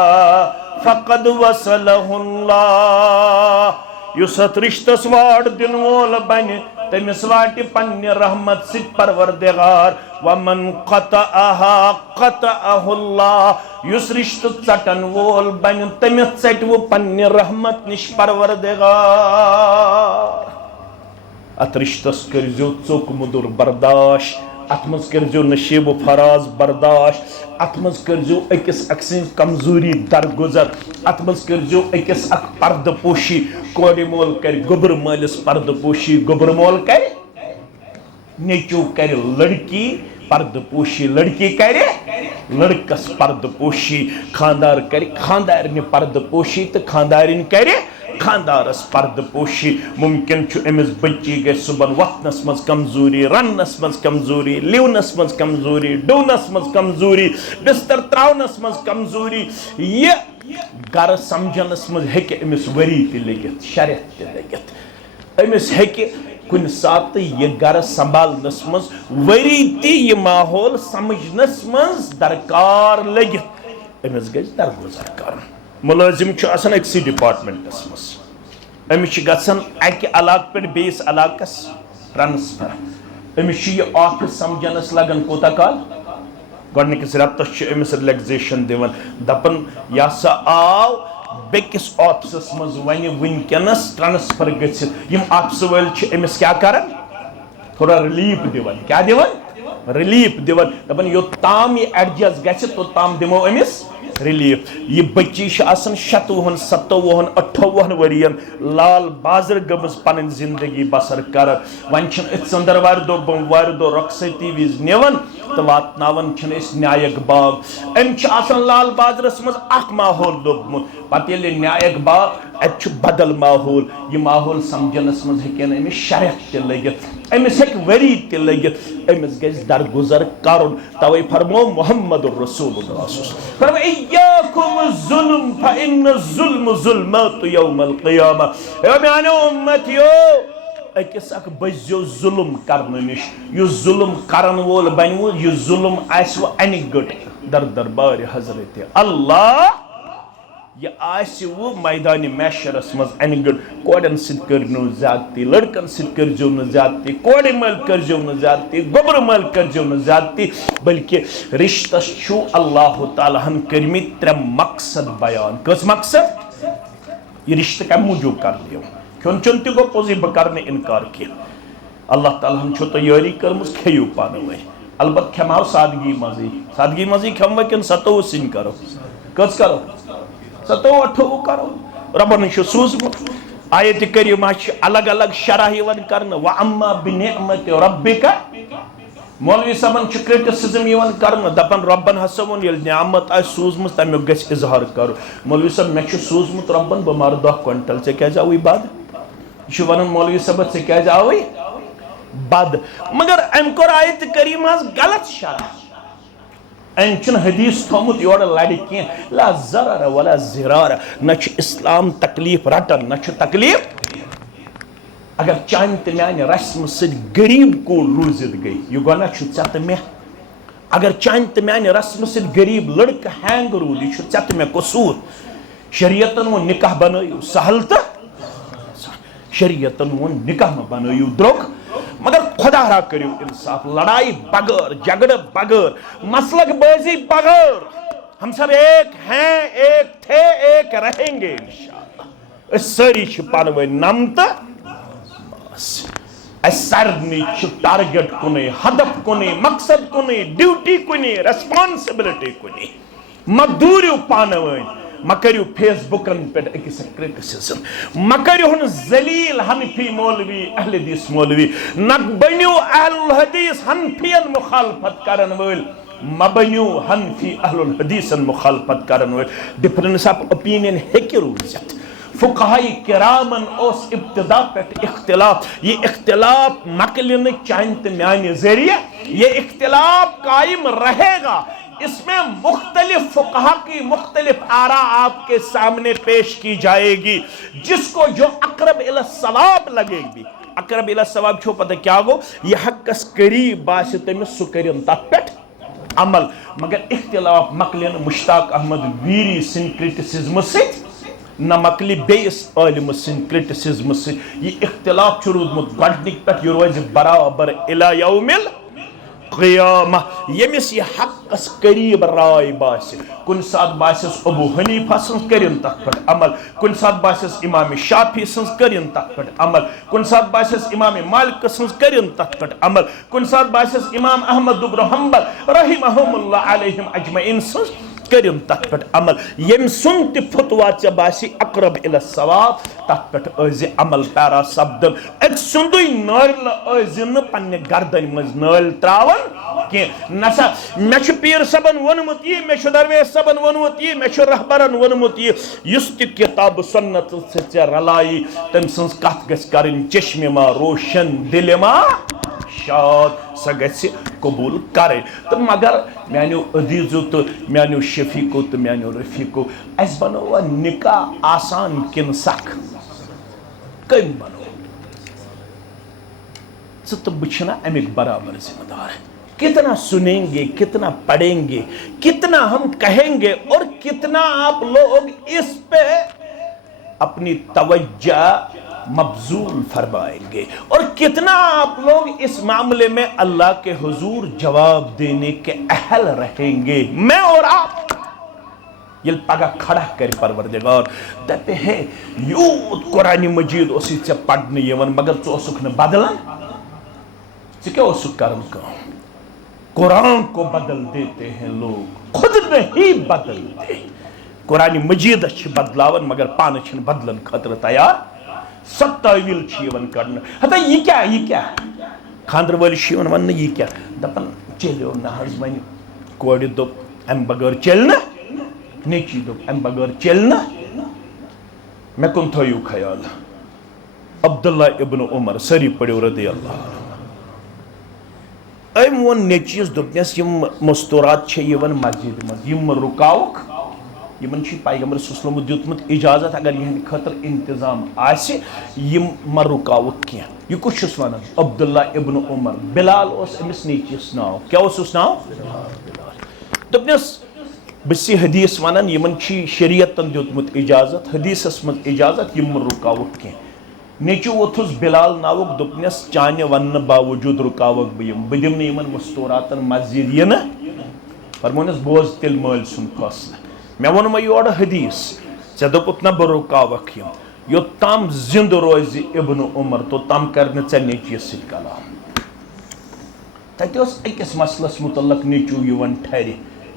فقد وصلہ اللہ یس ات رشتس واڑ دن وول بن تمس واٹی پنہ رحمت ست پروردگار ومن قطعها قطعہ اللہ یس رشتہ ژٹن وول بن تمس ژٹو پنہ رحمت نش پروردگار ات رشتس کرزو ژوک مدر برداشت ات مز کرزو نشیب و فراز برداشت ات مز کرزو اکس اکسن کمزوری درگزر ات مز کرزو اکس اک پرد پوشی کوڑی مول کر گبر مالس پرد پوشی گبر مول کر نیچو کر لڑکی پرد پوشی لڑکی کرے لڑکس پرد پوشی خاندار کرے خاندارن پرد پوشی تو خاندارن کرے خاندارس پرد پوشی ممکن چھو امس بچی گئی صبح وقتنس مز کمزوری رنس مز کمزوری لیونس مز کمزوری ڈونس مز کمزوری بستر تراؤنس مز کمزوری یہ گر سمجھنس مز ہیکہ امس وری تہ لگت شرط تہ لگت امس ہیکہ کن سات یہ گر سنبھالنس مز وری تہ یہ ماحول سمجھنس مز درکار لگت امس گژھِ درگزر کرن ملازم چھُ آسان أکسٕے ڈپارٹمنٹس مز أمس چھُ گژھان اکہ علاقہ پٮ۪ٹھ بیٚیِس علاقس ٹرانسفر أمس چھُ یہ آفس سمجھنس لگان کوتاہ کال گۄڈنِکِس رٮ۪تس چھُ أمس رِلیکزیشن دِوان دپان یہِ ہسا آو بیٚکِس آفسس مز وۄنۍ وٕنکٮ۪نس ٹرانسفر گٔژھِتھ یِم آفسہٕ وٲلۍ چھِ أمس کیاہ کران تھوڑا رِلیٖف دِوان کیاہ دِوان رِلیٖف دِوان دپان یوٚتام یہِ ایڈجسٹ گژھِ توٚتام دِمو أمس رِلیٖف یہ بچی چھ آسان 27 27 28 ورین لال بازر گمز پنن زندگی بسر کر ون چھن ات ژندروار دو بوموار دو رخصتی وز نیون تو واتناون چھن اس نیاک باغ ام چھ آسان لال بازرس مز اخ ماحول لوبمت پتہ ییٚلہِ نیاک باغ ات چھ بدل ماحول یہ ماحول سمجھنس مز ہیکن امس شرط تہ لگت امس ہیک وری تہ لگت امس گژھِ درگزر کرن توے فرمو محمد رسول اللہ فرمو ایاکم الظلم فإن الظلم ظلمات یوم القیامہ اے میانو امتیو اکس اک بزیو ظلم کرن نش یس ظلم کرن وول بنو یہ ظلم آسو انہ گٹ در دربار حضرت اللہ یہ آسو میدان محشرس مز انہ گٹ کوڑن سۭتۍ کرنو زیادتی لڑکن سۭتۍ کرزو نہ زیادتی کوڑِ مل کرزو نہ زیادتی گوبر مل کرزو نہ زیادتی بلکہ رشتس چھو اللہ تعالیٰ ہن کرمت 3 مقصد بیان کس مقصد یہ رشتہ کم موجود کر لیو کھون چون تہ گو پوزی بہ کرنے انکار کیا اللہ تعالیٰ ہن چھو تیاری کرمز کھیو پانوے البت کھماو سادگی مزی کھمو کن 27 سن کرو کس کرو 27 کرو ربن چھو سوزمت آیت کریمہ چھ الگ الگ شرح یوان کرنا وَأَمَّا بِنِعْمَةِ رَبِّكَ مولوی صاحبن چھ کرٹسزم یوان کرنا دپن ربن ہسا وون یل نعمت آس سوزمت تمیک گژھِ اظہار کرو مولوی صاحب مے چھ سوزمت ربن بہ مار 10 کوئنٹل ژے کیازِ آوٕے بد یہ چھ ونان مولوی صاحب ژے کیازِ آوٕے بد مگر ام کور آیت کریمہ غلط شرح ام چھن حدیث تھومت یور لڑ کی لا ضرر ولا ضرار نہ چھ اسلام تکلیف رٹن نہ چھ تکلیف اگر چان تہ میانہ رسم سۭتۍ غریب کو روزت گئی یہ گناہ چھ ژے تہ مےٚ اگر چان تہ میانہ رسم سۭتۍ غریب لڑکہ ہینگ روٗد یہ چھ ژے تہ مےٚ قصور شریعتن وہ نکاح بنائیو سہل تو شریعتن وہ نکاح بنائیو دروگ مگر خدا را کریو انصاف لڑائی بغیر جھگڑ بغیر مسلک بازی بغیر ہم سب ایک ہیں ایک تھے ایک رہیں گے انشاءاللہ اس ساری پانوے نمت اس سارنی ٹارگٹ کنے ہدف کنے مقصد کنے ڈیوٹی کنے ریسپانسبلٹی کنے مدوریو پانوے مکریو فیس بکن پیٹ اکس کرٹیسزم مکریو ہن ذلیل حنفی مولوی اہل حدیث مولوی نک بنیو اہل الحدیث حنفین مخالفت کرن ویل مبنیو حنفی اہل الحدیث مخالفت کرن ویل ڈفرنس آف اپینین ہیکی روزت فقہائی کرامن اس ابتدا پیٹ اختلاف یہ اختلاف مکلن چاہنت میانی ذریعہ یہ اختلاف قائم رہے گا اس میں مختلف فقہا کی مختلف آراء آپ کے سامنے پیش کی جائے گی جس کو جو اقرب الی الصواب لگے گی اقرب الی الصواب چھو پتہ کیا گو یہ حق اس قریب باسط میں سکرین تک پیٹ عمل مگر اختلاف مکلین مشتاق احمد ویری سن کرٹیسزم سے نہ مکلی بیس عالم سن کرٹیسزم سے یہ اختلاف چرود مت گھنٹنک پیٹ یہ روز برابر الی یوم قیامہ یمس یہ حق اس قریب رائے باس کن ساتھ باسس ابو حنیفہ سنس کرن تک پٹ عمل کن ساتھ باسس امام شافعی سنس کرن تک پٹ عمل کن ساتھ باسس امام مالک سنس کرن تک پٹ عمل کن ساتھ باسس امام احمد بن حنبل رحمہم اللہ علیہم اجمعین سنس کرن تک پٹ عمل یم سنت فتوا چ باسی اقرب الی الصواب تک پٹ از عمل پیرا سبدن ایک سندوی نال از ن پنہ گردن مز نال تراون کہ نسا مچ پیر صبن ونمت یہ مچ درویش صبن ونمت یہ مچ رہبرن ونمت یہ یس تہ کتاب سنت سے رلائی تم سنس کت گس کرن چشم ما روشن دل ما شاد سا گژھِ قبول کرے تو مگر میانیو عزیزو تو میانیو شفیقو تو میانیو رفیقو اس بنو نکاح آسان کن سخ کم بنو تو بچنا امیک برابر ذمہ دار ہے کتنا سنیں گے کتنا پڑھیں گے کتنا ہم کہیں گے اور کتنا آپ لوگ اس پہ اپنی توجہ مبذول فرمائیں گے اور کتنا آپ لوگ اس معاملے میں اللہ کے حضور جواب دینے کے اہل رہیں گے میں اور آپ یل پگہ کھڑا کر پروردگار دپے ہے یوت قرآن مجید اسی سے پڑھنے یون مگر تو اسک نے بدلن تو کیا اسک کرن کا قرآن کو بدل دیتے ہیں لوگ خود نہیں بدلتے قرآن مجید اچھی بدلاون مگر پانچن بدلن خطر تیار سب تعویل چیون کرنا حتی یہ کیا خاندر والی شیون ون یہ کیا دپن چلیو نحض ون کوڑی دوپ ام بغیر چلنا نیچی دوپ ام بغیر چلنا میں کن تھایو خیال عبداللہ ابن عمر سری پڑیو رضی اللہ ام ون نیچیز دوپنیس یم مستورات چھے یون مسجد مز یم رکاوک یمن چھ پیغمبر صلی اللہ علیہ وسلم دیتمت اجازت اگر یہ خطر انتظام آسے یم مرکاوک کیا یہ کچھ اس ونان عبداللہ ابن عمر بلال اس امس نیچیس ناو کیا اس ناو دپنس بسی حدیث ونان یمن چھ شریعتن دیتمت اجازت حدیث اسمت اجازت یم رکاوک کیا نیچو وتھس بلال ناوک دپنس چانہ ون باوجود رکاوک بیم بدم یمن مستوراتن مسجد یہ فرمونس بوز تیل مال سن فاصلہ میں ون میں یور حدیث ژے دوپت نہ بہ رکاوک یم یوتام زند روز ابن عمر تو تام کرنے ژے نیچی سۭتۍ کلام تتہِ اوس أکِس مسلس متعلق نیچو یوان ٹھرِ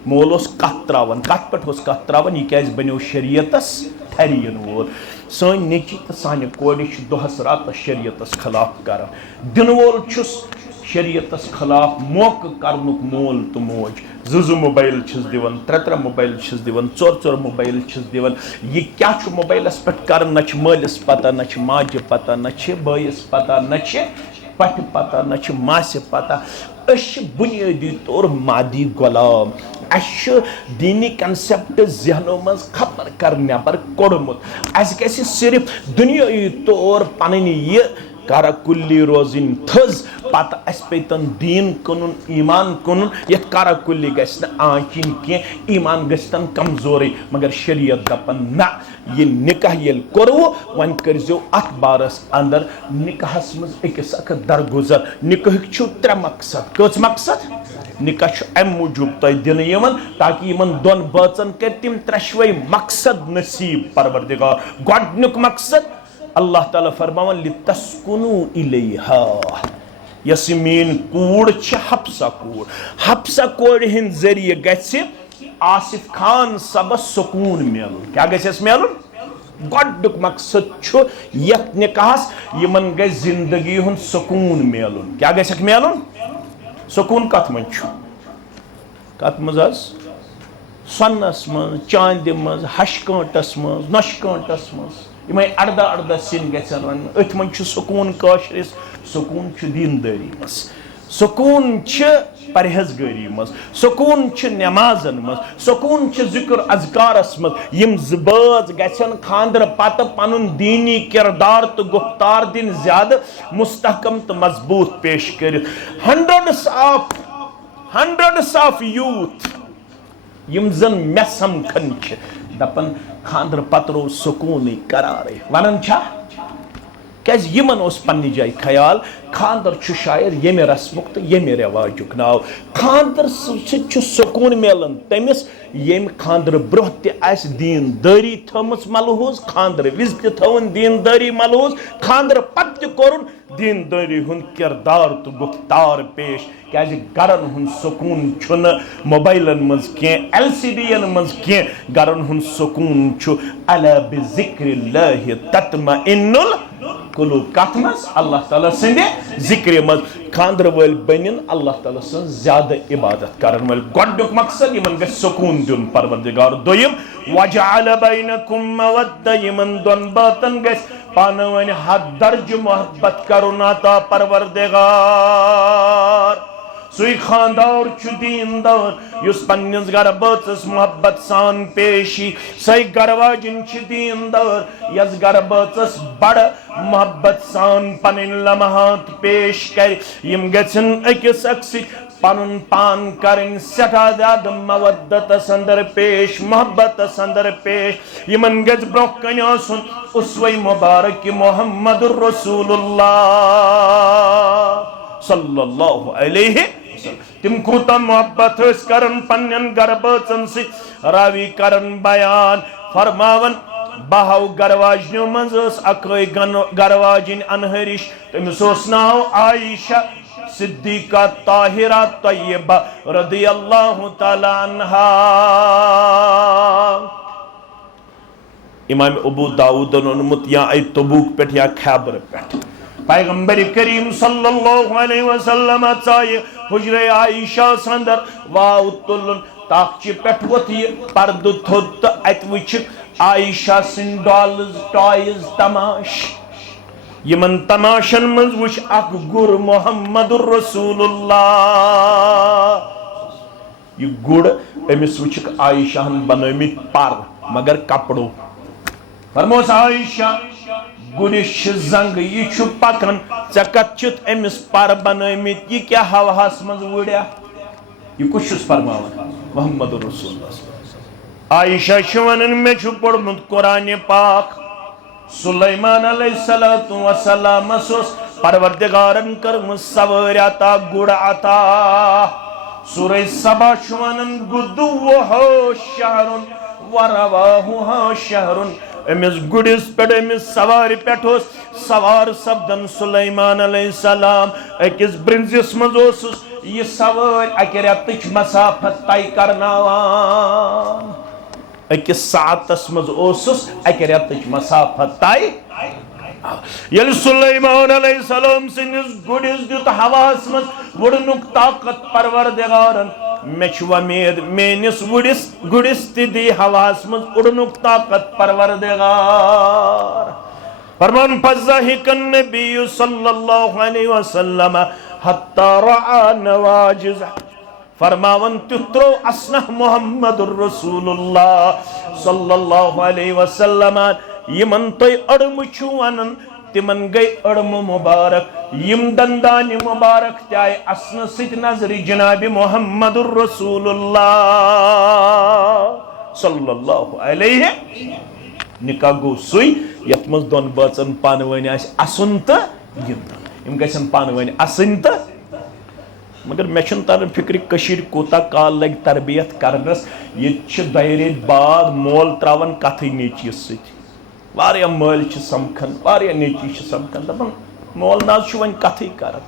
مول اوس کتھ تراوان کتھ پٮ۪ٹھ اوس کتھ تراوان یہ کیازِ بنیو شریعتس ٹھرِ ین وول سٲنۍ نیچی تہٕ سانہِ کورِ چھِ دۄہس راتس شریعتس خلاف کران دِنہٕ وول چھُس شریعتس خلاف موقع کرنک مول تو موج زٕ موبائل چھس دیوان ترٛےٚ موبائل چھس دیوان ژور موبائل چھس دیوان یہ کیا چھُ موبائلس پٮ۪ٹھ کران نہ چھِ مٲلِس پتہ نہ چھِ ماجہِ پتہ نہ چھِ بٲیِس پتہ نہ چھِ پٹہِ پتہ نہ چھِ ماسہِ پتہ أسۍ چھِ بُنیٲدی طور مادی غلام اَسہِ چھُ دیٖنی کنسیپٹ ذہنو منٛز خبر کر نٮ۪بر کوٚڑمُت اَسہِ گژھِ صرف دُنیٲیی طور پنٕنۍ یہِ کارا کُلی روزٕنۍ تھٔز پتہ اس پیتن دین کنن ایمان کنن یت کارا کلی گسن آنچین کی ایمان گستن کمزوری مگر شریعت دپن نہ یہ نکاح یل کرو ون کرزو ات بارس اندر نکاحس مز اکس اک درگزر نکاح چھو ترے مقصد کس مقصد نکاح چھو ام موجوب تہ دن یمن تاکہ یمن دون بچن کر تم ترشوی مقصد نصیب پروردگار گۄڈنیُک مقصد اللہ تعالیٰ فرماون لِتَسْكُنُوا إِلَيْهَا یس مین کوڑ چھ حفصہ کوڑ حفصہ کوڑ ہند ذریعہ گژھِ آصف خان صبس سکون میلن کیا گژھس میلن گۄڈنیُک مقصد چھُ یتھ نکاحس یمن گژھِ زندگی ہُنٛد سکون میلن کیا گژھکھ میلن سکون کتھ منٛز چھُ کتھ منٛز حظ سۄنس منٛز چاندِ منٛز ہشہِ کٲنٛٹس منٛز نۄشہِ کٲنٛٹس منٛز یمے اردہ اردہ سن گژھن رن اتھ من چھُ سکون کٲشرس سکون چھُ دیندٲری منٛز سکون چھُ پرہیزگٲری منٛز سکون چھُ نمازن منٛز سکون چھُ ذکر اذکارس منٛز یم زٕ بٲژ گژھن خاندر پتہٕ پنُن دینی کردار تہٕ گفتار دِنۍ زیادٕ مستحکم تہٕ مضبوط پیش کٔرِتھ ہنڈریڈس آف یوٗتھ یم زن مےٚ سمکھن چھِ دپن خاندر پتہٕ روٗد سکوٗنٕے قرارٕے ونان چھا کیازِ یمن اوس پننہِ جایہِ خیال خاندر چھُ شاید ییٚمہِ رسمُک تہٕ ییٚمہِ رٮ۪واجُک ناو خاندر سۭتۍ چھُ سکوٗن میلان تٔمِس ییٚمہِ خاندر برونٛہہ تہِ آسہِ دیندٲری تھٲومٕژ ملحوٗظ خاندر وِزِ تہِ تھٲوٕن دیندٲری ملحوٗظ خاندر پتہٕ تہِ کوٚرُن دیندٲری ہُنٛد کردار تہٕ گفتار پیش کیازِ گرن ہُنٛد سکوٗن چھُنہٕ موبایلن منٛز کینٛہہ ایل سی ڈی ین منٛز کینٛہہ گرن ہُنٛد سکوٗن چھُ الا بذکر اللہ تطمئن القلوب کتھ منٛز اللہ تعالیٰ سٕنٛدِ ذکرِ منٛز خاندر وٲلۍ بنن اللہ تعالیٰ سٕنٛز زیادٕ عبادت کرن وٲلۍ گۄڈنیُک مقصد یمن گژھِ سکوٗن دیُن پروردگار دوٚیِم وجعل بینکم مودہ یمن دۄن بٲژن گژھِ پانہٕ ؤنۍ حد درجہ محبت کرُن عطا پروردگار سُے خاندار چھُ دیندار یُس پننِس گرٕ بٲژس محبت سان پیش یی سۄے گرٕ واجِنۍ چھِ دیندار یس گرٕ بٲژس بڑٕ محبت سان پنٕنۍ لمحات پیش کرِ یم گژھن أکِس اکھ سۭتۍ پنُن پان کرٕنۍ سٮ۪ٹھاہ زیادٕ مودتس اندر پیش محبتس اندر پیش یمن گژھِ برونٛہہ کنہِ آسُن اسوے مبارک محمد رسول اللہ صلی اللہ علیہ تم کوتاہ محبت ٲسۍ کران پننٮ۪ن گرٕ بٲژن سۭتۍ راوی کران بیان فرماون بہو گرٕ واجنیو منٛز ٲس اکٲے گرٕ واجِنۍ انہرِش تٔمِس اوس ناو عائشہ صدیقہ طاہرہ طیبہ رضی اللہ تعالیٰ عنہا امام ابو داؤدن اونمُت یا اے تبوک پٮ۪ٹھ یا خیبر پٮ۪ٹھ پیغمبر کریم صلی اللہ علیہ وسلم ژایہِ حجرے عائشہ اندر واو تُلُن تاخچہِ پٮ۪ٹھ ووٚتھ یہِ پردٕ تھوٚد تہٕ اتہِ وٕچھِکھ عائشہ سٕنٛدۍ ڈالٕز ٹایز تماش یمن تماشن منٛز وٕچھ اکھ گُر محمد رسول اللہ یہ گُر أمِس وٕچھِکھ عائشہ ہن بنٲومٕتۍ پر مگر کپڑو فرموس عائشہ گُرِس چھِ زنٛگہٕ یہِ چھُ پکان ژےٚ کتھ چھِتھ أمِس پر بنٲومٕتۍ یہِ کیٛاہ ہوہس منٛز وٕڑیا یہ کُس چھُس فرماوان محمد رسول اللہ عائشہ چھِ ونان مےٚ چھُ پوٚرمُت قرآنِ پاک سلیمان علیہ السلام اوس پروردگارن کٔرمٕژ سوٲرۍ عطا گُر عطا سورہ سبا چھُ ونان غدوُہُ شہرٌ ورواہُ شہرٌ أمِس گُرِس پٮ۪ٹھ أمِس سوارِ پٮ۪ٹھ اوس سوار سپدان سلیمان علیہ السلام أکِس برنزِس منٛز اوسُس یہِ سوٲرۍ اکہِ رٮ۪تٕچ مسافت طے کرناوان أکِس ساعتس منٛز اوسُس اکہِ رٮ۪تٕچ مسافت طے ییٚلہِ سلیمان علیہ السلام سٕنٛدِس گُرِس دیُت ہوہس منٛز وُڑنُک طاقت پروردگارن مےٚ چھُ وۄمید میٲنِس گُرِس تہِ دی ہوہس منٛز اُڑنُک طاقت پروردگار فرمان فضحك النبی صلی اللہ علیہ وسلم حتی رعا نواجزہ فرماون تیُتھ ترٛوو اسنہ محمد رسول اللہ صلی اللہ علیہ وسلم یمن تُہۍ أڑمہٕ چھُو ونان تمن گٔے أڑمہٕ مُبارک یم دندان مبارک تائے اسن ست نظر جناب محمد الرسول اللہ صلی اللہ علیہ نکاح گو سوی یت مز دون بچن پانوانی اسن تو گندن یم گژھن پانوانی اسن تو مگر مے چھن تران فکر کشیر کوتا کال لگ تربیت کرنس یہ دۄیہِ ریٚتۍ بعد مول تراون کتھٕے نیچیس ست واریاہ مٲلۍ چھِ سمکھان واریاہ نیچی چھِ سمکھان دپان مول ناز چھُ وۄنۍ کتھٕے کران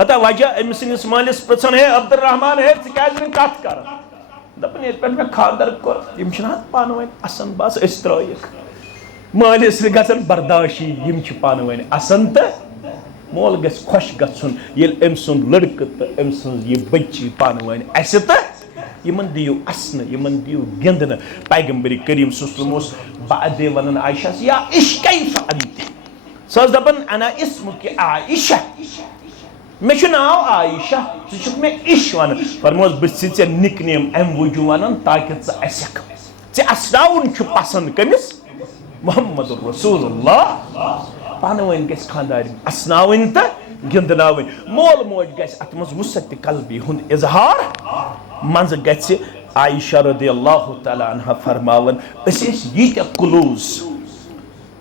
ہتا وجہ أمۍ سٕنٛدِس مٲلِس پرژھان ہے عبدالرحمان ہے ژٕ کیازِ نہٕ کتھ کران دپان ییٚتہِ پٮ۪ٹھ مےٚ خاندر کوٚر یِم چھِنہ حظ پانہٕ ؤنۍ اَسان بس أسۍ ترٲیِکھ مٲلِس گژھان برداشی یِم چھِ پانہٕ ؤنۍ اَسان تہٕ مول گژھِ خۄش گژھُن ییٚلہِ أمۍ سُنٛد لڑکہٕ تہٕ أمۍ سٕنٛز یہِ بٔچی پانہٕ ؤنۍ اَسہِ تہٕ یمن دیو اسنہٕ یمن دیو گِنٛدنہٕ پیغمبر کریم صلی اللہ علیہ وسلم اوس بعدے ونان عائشہ یا عش کیف انت سۄ ٲس دپان انا اسمک عائشہ مےٚ چھُ ناو عائشہ ژٕ چھُکھ مےٚ عش ونان فرموس بہٕ چھُسے ژےٚ نِک نیم امہِ موٗجوٗب ونان تاکہِ ژٕ اسٮ۪کھ ژےٚ اسناوُن چھُ پسنٛد کٔمِس محمد رسول اللہ پانہٕ ؤنۍ گژھِ خانٛدارٮ۪ن اسناوٕنۍ تہٕ گِنٛدناوٕنۍ مول موج گژھِ اتھ منٛز وُسعتِ قلبی ہُنٛد اظہار منٛزٕ گژھِ عائشہ رضی اللہ تعالیٰ عنہ فرماون أسۍ ٲسۍ ییٖتیاہ کلوز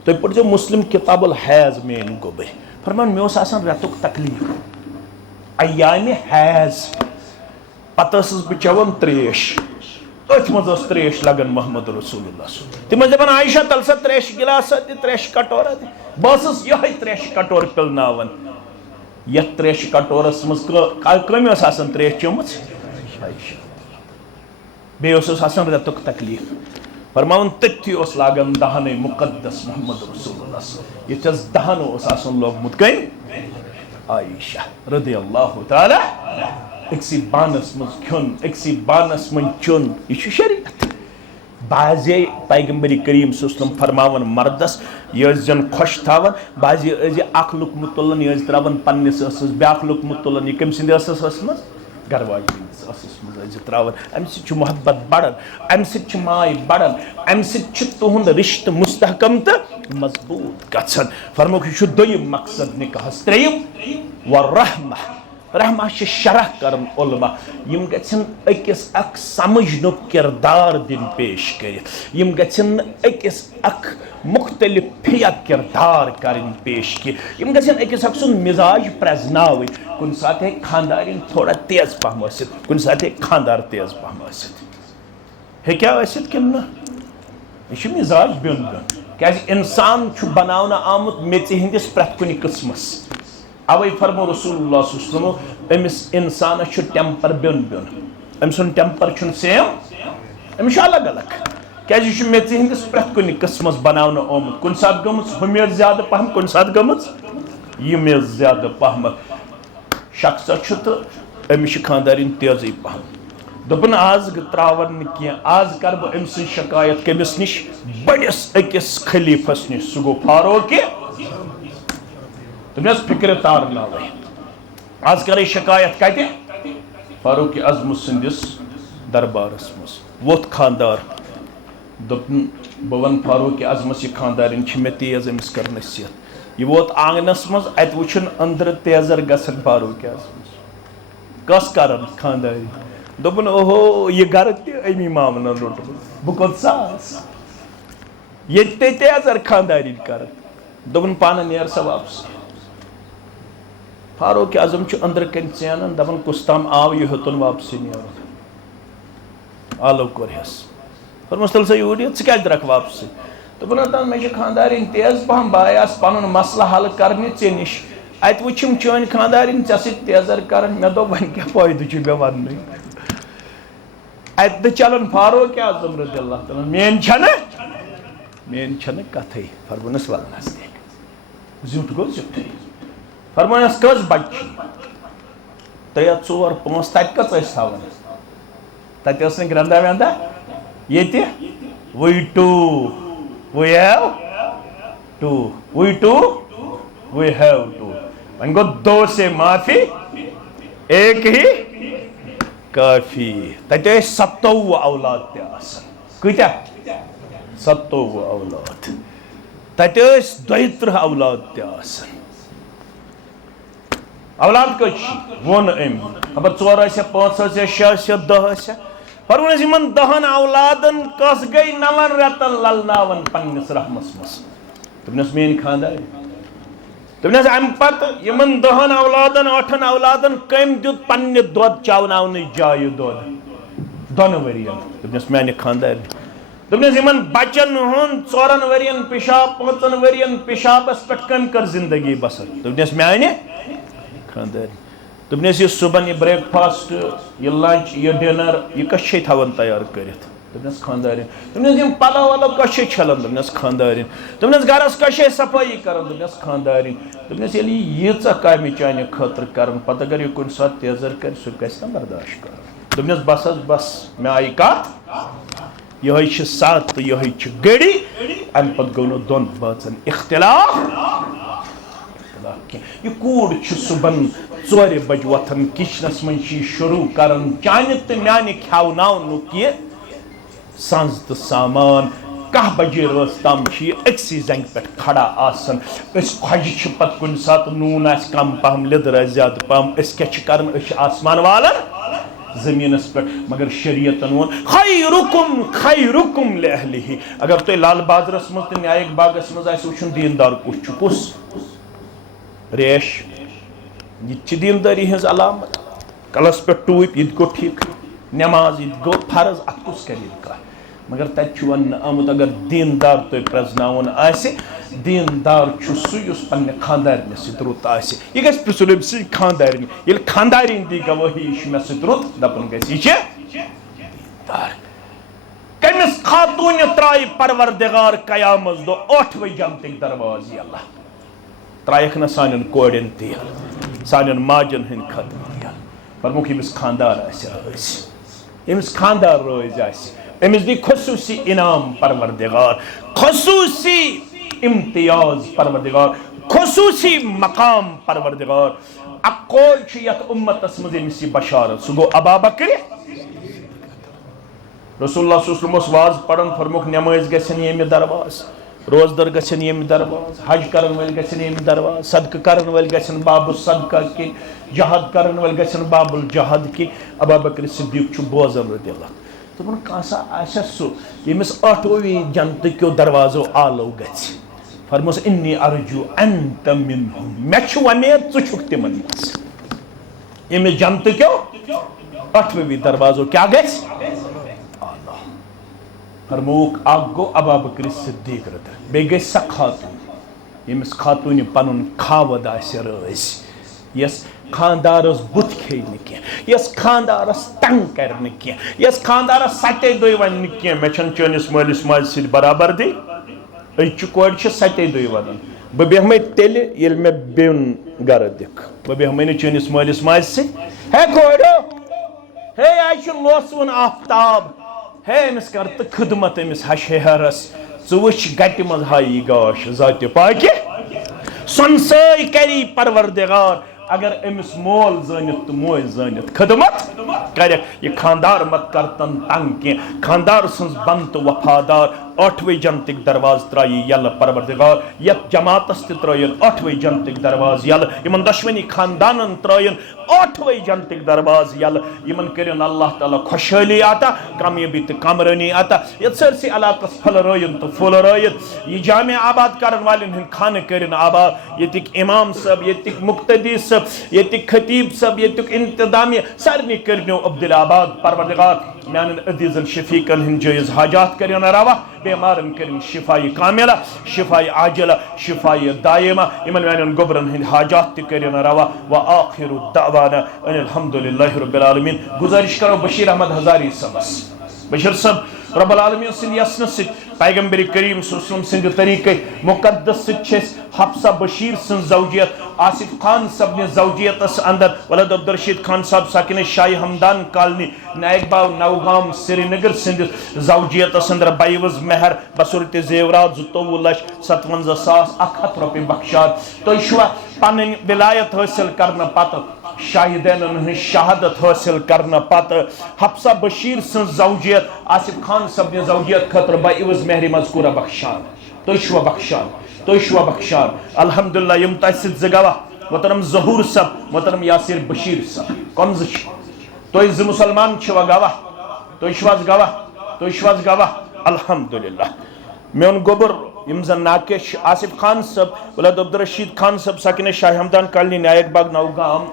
تُہۍ پٔرۍزیو مسلم کتاب الحیض میٲنۍ گوٚبٕے فرمان مےٚ اوس آسان رٮ۪تُک تکلیٖف ایامِ حیض پتہٕ ٲسٕس بہٕ چٮ۪وان تریش أتھۍ منٛز ٲس تریش لگان محمد رسول اللہ صٲب تِم ٲسۍ دپان عائشہ تل سا تریشہِ گِلاسا دِ تریشہِ کٹورا دِ بہٕ ٲسٕس یِہوٚے تریشہِ کٹور پِلناوان یتھ تریشہِ کٹورس منٛز کٔمۍ ٲس آسان تریش چٔمٕژ بیٚیہِ اوسُس آسان رٮ۪تُک تکلیٖف فرماوُن تٔتھی اوس لاگان دہنٕے مُقدس محمد رسول اللہ صٲب ییٚتھس دہن اوس آسان لوگمُت کٔمۍ عائشہ رضی اللہ تعالیٰ أکسٕے بانس منٛز کھیوٚن أکسٕے بانس منٛز چیوٚن یہِ چھُ شریعت بعضے پیغمبر کریم صلی اللہ علیہ وسلم فرماون مردس یہِ ٲسۍ زن خۄش تھاوان بعضے ٲسۍ یہِ اکھ لُقمہٕ تُلان یہِ ٲسۍ تراوان پننِس ٲسس بیاکھ لُقمہٕ تُلان یہِ کٔمۍ سٕنٛدِ ٲسس ٲسمٕژ گرواج ہٕنٛدِس ٲسس منٛز ٲسۍ یہِ تراوان امہِ سۭتۍ چھُ محبت بڑان امہِ سۭتۍ چھِ ماے بڑان امہِ سۭتۍ چھُ تُہُنٛد رشتہٕ مستحکم تہٕ مضبوٗط گژھان فرموکھ یہِ چھُ دوٚیِم مقصد نکاحس ترٛیٚیِم ورحمہ رحمہ چھِ شرح کران علما یم گژھن أکِس اکھ سمجھنُک کردار دِنۍ پیش کٔرِتھ یم گژھن نہٕ أکِس اکھ مختلف فیا کردار کرٕنۍ پیش کینٛہہ یم گژھن أکِس اکھ سُنٛد مزاج پرٛزناوٕنۍ کُنہِ ساتہٕ ہیٚکہِ خانٛدارِنۍ تھوڑا تیز پہم ٲسِتھ کُنہِ ساتہٕ ہیٚکہِ خانٛدار تیز پہم ٲسِتھ ہیٚکیٛاہ ٲسِتھ کِنہٕ نہٕ یہِ چھُ مزاج بیوٚن بیوٚن کیٛازِ انسان چھُ بناونہٕ آمُت میژِ ہٕنٛدِس پرٛٮ۪تھ کُنہِ قٕسمس اوے فرمو رسول اللہ صلی اللہ علیہ وسلم أمِس انسانس چھُ ٹیمپر بیوٚن بیوٚن أمۍ سُنٛد ٹیمپر چھُنہٕ سیم أمِس چھُ الگ الگ کیٛازِ یہِ چھُ میژِ ہٕنٛدِس پرٛٮ۪تھ کُنہِ قٕسمس بناونہٕ آمُت کُنہِ ساتہٕ گٔمٕژ ہُہ میژ زیادٕ پہم کُنہِ ساتہٕ گٔمٕژ یہِ میژ زیادٕ پہمتھ شخصا چھُ تہٕ أمِس چھِ خانٛدارِنۍ تیزٕے پہم دوٚپُن آز تراون نہٕ کینٛہہ آز کرٕ بہٕ أمۍ سٕنٛز شکایت کٔمِس نِش بٔڑِس أکِس خلیفس نِش سُہ گوٚو فاروقہِ تٔمۍ ٲس فِکرِ تارناوٕے آز کرے شکایت کتہِ فاروق اعظم سٕنٛدِس دربارس منٛز ووٚتھ خانٛدار دوٚپُن بہٕ ونہٕ فاروق اعظمس یہِ خانٛدارِنۍ چھِ مےٚ تیز أمِس کر نصیحت یہِ ووت آنگنس منٛز اتہِ وٕچھُن أنٛدرٕ تیزر گژھان فاروق اعظمس کۄس کران خانٛدارِنۍ دوٚپُن اوہو یہِ گرٕ تہِ أمی مامنن روٚٹمُت بہٕ کوٚت ساس ییٚتہِ تے تیزر خانٛدارِنۍ کران دوٚپُن پانہٕ نیر سا واپس فاروق اعظم چھُ أنٛدرٕ کَنۍ ژینان دپان کُس تام آو یہِ ہیوٚتُن واپسٕے نیرُن آلو کوٚرہس فرموس تیٚلہِ سا یوٗرۍ یہِ ژٕ کیازِ درٛکھ واپسٕے دوٚپُن ہتا مےٚ چھِ خانٛدارِنۍ تیز پہم بہٕ آیاس پنُن مسلہٕ حل کرنہِ ژےٚ نِش اتہِ وٕچھِم چٲنۍ خانٛدارِنۍ ژےٚ سۭتۍ تیزر کران مےٚ دوٚپ وۄنۍ کیٛاہ فٲیدٕ چھُ مےٚ وننُے اتہِ تہِ چلان فاروق اعظم رضی اللہ تعالیٰ میٲنۍ چھنہٕ کتھٕے فرمونس ولنس تہِ زیُٹھ گوٚو زیُٹھٕے فرمانس کٔژ بچہِ چھِ 3 4 5 تتہِ کٔژ ٲسۍ تھاوان تتہِ ٲس نہٕ گرٛندا ویندا ییٚتہِ وی 2 we have 2 we 2 we have 2 وۄنۍ گوٚو 2 سے معافی 1 ہی کافی تتہِ ٲسۍ 27 اولاد تہِ آسان کۭتیاہ 27 اولاد تتہِ ٲسۍ 32 اولاد تہِ آسان اولاد کچھ ون ام خبر 4 آسیا 5 آسیا 6 آسیا 10 آسیا فرمون یمن 10 اولادن کس گئی 9 رتن للناون پنس رحمس مس دپنس مین خاندار دپنس ام پت یمن 10 اولادن 8 اولادن کم دیت پنہ دود چاوناون جایہ دون ورین دپنس میانہ خاندار دپنس یمن بچن ہن 4 ورین پیشاب 5 ورین پیشابس پہ کم کر زندگی بسر دپنس میانہ خاندار دپنس یہ صبح یہ بریک فاسٹ یہ لنچ یہ ڈنر یہ کس تھاون تیار کرت دپنس خاندارین دپنس یم پلو ولو کس چھلن دپنس خاندارین دپنس گرس کس صفائی کرن دپنس خاندارین دپنس یلی یہ کامہ چانہ خاطر کرن پتہ اگر یہ کن سات تیزر کر سہ گژھِ نہ برداشت کر دپنس بس بس مے آئی کت یہ سات تو یہ گڑی ام پتہ گو نہ دون بٲژن اختلاف یہ کوڑ صبح 4 بج وتھان کچنس من شروع کران چانہ تو میانہ کھوناونک یہ سنز تو سامان 10 بجے رس تام یہ اکسی زنگ پہ کھڑا آسان اس خوج پتہ کن سات نون آس کم پہم لدر آس زیادہ پہم اس کیا کران اس آسمان والن زمینس پہ مگر شریعتن ون خیرکم لأہلہ اگر تو لال بازرس مز تو نیائک باغس مز آس وچھن دیندار کس کس ریش یہ دینداری ہز علامت کلس پہ ٹوپ یہ گو ٹھیک نماز یہ گو فرض ات کس کر مگر تت ون آمت اگر دیندار تھی پرزناون آسہ دیندار سہ پنہ خاندارنہ ست رت آسہ یہ گھس پرژھن أمۍ سٕنٛدِ خاندارنہ ییٚلہِ خاندارین دی گوٲہی یہ چھ مےٚ سۭتۍ رُت دپان گژھِ یہِ چھِ دیندار کٔمِس خاتوٗنہِ ترٛایہِ پروردگار قیامس دۄہ 8 جنتٕکۍ دروازٕ یلہٕ ترایکھ نہ سانن کوڑن تیل سانن ماجن ہند خطر تیل فرموک یمس خاندار یمس خاندار روز امس دی خصوصی انعام پروردگار خصوصی امتیاز پروردگار خصوصی مقام پروردگار اقول یت امتس مز امس بشارت سہ گو ابا بکر رسول اللہ صلی اللہ علیہ وسلم واز پڑھن فرموک نماز گژھن یمہ دروازٕ روزدر گژھن یمہ دروازٕ حج کرن ول گژھن یمہ دروازٕ صدقہ کرن ول گژھن باب الصدقہ کن جہاد کرن ول گژھن باب الجہاد کن ابا بکر صدیق چھ بوزن رضی اللہ دپن کانسا آسہ سہ یمس 8 جنتکیو دروازو آلو گژھِ فرموس انی ارجو انت منہم مے چھ ومید ژٕ چھُکھ تمن منٛز یمس جنتکیو 8 دروازو کیا گژھِ فرموک اک گو ابا بکر صدیق رد بیٚیہِ گژھِ سۄ خاتون یمس خاتون پنن کھاود آسہِ رٲزۍ یس خاندارس بُتھ کھیٚیہِ نہٕ کینٛہہ یس خاندارس تنگ کرِ نہٕ کینٛہہ یس خاندارس ستے دۄہہِ ونہِ نہٕ کینٛہہ مےٚ چھنہٕ چٲنِس مٲلِس ماجہِ سۭتۍ برابردی أزچہِ کورِ چھِ ستے دۄہہِ ونان بہٕ بیٚہمے تیٚلہِ ییٚلہِ مےٚ بیوٚن گرٕ دِکھ بہٕ بیٚہمے نہٕ چٲنِس مٲلِس ماجہِ سۭتۍ ہے کورِو ہے آز چھُ لوسوُن آفتاب ہے امس کر تو خدمت امس ہشہرس ژٕ وٕچھ گٹہِ منٛز ہایی یہِ گاش ذاتہِ پاکہِ سۄنسٲے کری پروردگار اگر امس مول زٲنِتھ تہٕ موج زٲنِتھ خدمت کرکھ یہ خاندار مت کرتن تنگ کینٛہہ خاندار سٕنٛز بند تہٕ وفادار 8 جنتٕکۍ دروازٕ ترٛایی یلہٕ پروردگار یتھ جماعتس تہِ ترٛٲیِن 8 جنتٕکۍ دروازٕ یلہٕ یمن دۄشوٕنی خاندانن ترٛٲیِن 8 جنتٕکۍ دروازٕ یلہٕ یمن کٔرِن اللہ تعالیٰ خۄشحٲلی عطا کامیٲبی تہٕ کامرٲنی عطا یتھ سٲرسٕے علاقس پھٕلرٲیِن تہٕ پھُلرٲیِن یہ جامع آباد کرن والٮ۪ن ہٕنٛدۍ خانہٕ کٔرِن آباد ییٚتِکۍ امام صٲب ییٚتِکۍ مقتدی صٲب ییٚتِکۍ خطیب صٲب ییٚتیُک انتظامیہ سارنٕے کٔرنو عبدالآباد پروردگار میانن عزیزن شفیقن ہند جٲیز حاجات کٔرِن روا بیمارن کٔرِن شفایہِ کاملہ شفایہِ عاجلہ شفایہِ دائمہ یمن میانن گوبرن ہند حاجات تہِ کٔرِن روا وآخر دعوانا ان الحمدللہ رب العالمین گزارش کرو بشیر احمد ہزاری صاحبس بشیر صاحب رب العالمین سٕنٛدِ یژنہٕ سۭتۍ پیغمبر کریم صلی اللہ علیہ وسلم سٕنٛدِ طریقے مقدس سۭتۍ چھِ أسۍ حفصہ بشیر سٕنٛز زوجیت آصف خان صاحب زوجیتس اندر ولد عبدالرشید خان صاحب ساکن شاہ ہمدان کالنی نائک باو نوگام سری نگر سندس زوجیتس اندر بائیوز مہر بصورت زیورات 22,57,100 رۄپیہِ بخشان تُہۍ چھُوا پنٕنۍ ولایت حٲصِل کرنہٕ پتہٕ شاہدینن ہٕنٛز شہادت حٲصِل کرنہٕ پتہٕ حفصہ بشیر سٕنٛز زوجیت آصف خان صاحب زوجیت خٲطرٕ بائیوز مہرِ مذکورہ بخشان تُہۍ چھُوا بخشان الحمدللہ یم تۄہہِ سۭتۍ 2 گواہ محترم ظہور صاحب محترم یاسر بشیر صاحب کمز تو ز مسلمان چھوا گواہ تو شواز گواہ الحمدللہ میون گوبر یم زن ناکش آصف خان صاحب ولاد عبدالرشید خان صاحب ساکن شاہ ہمدان کالنی نائک باغ نوگام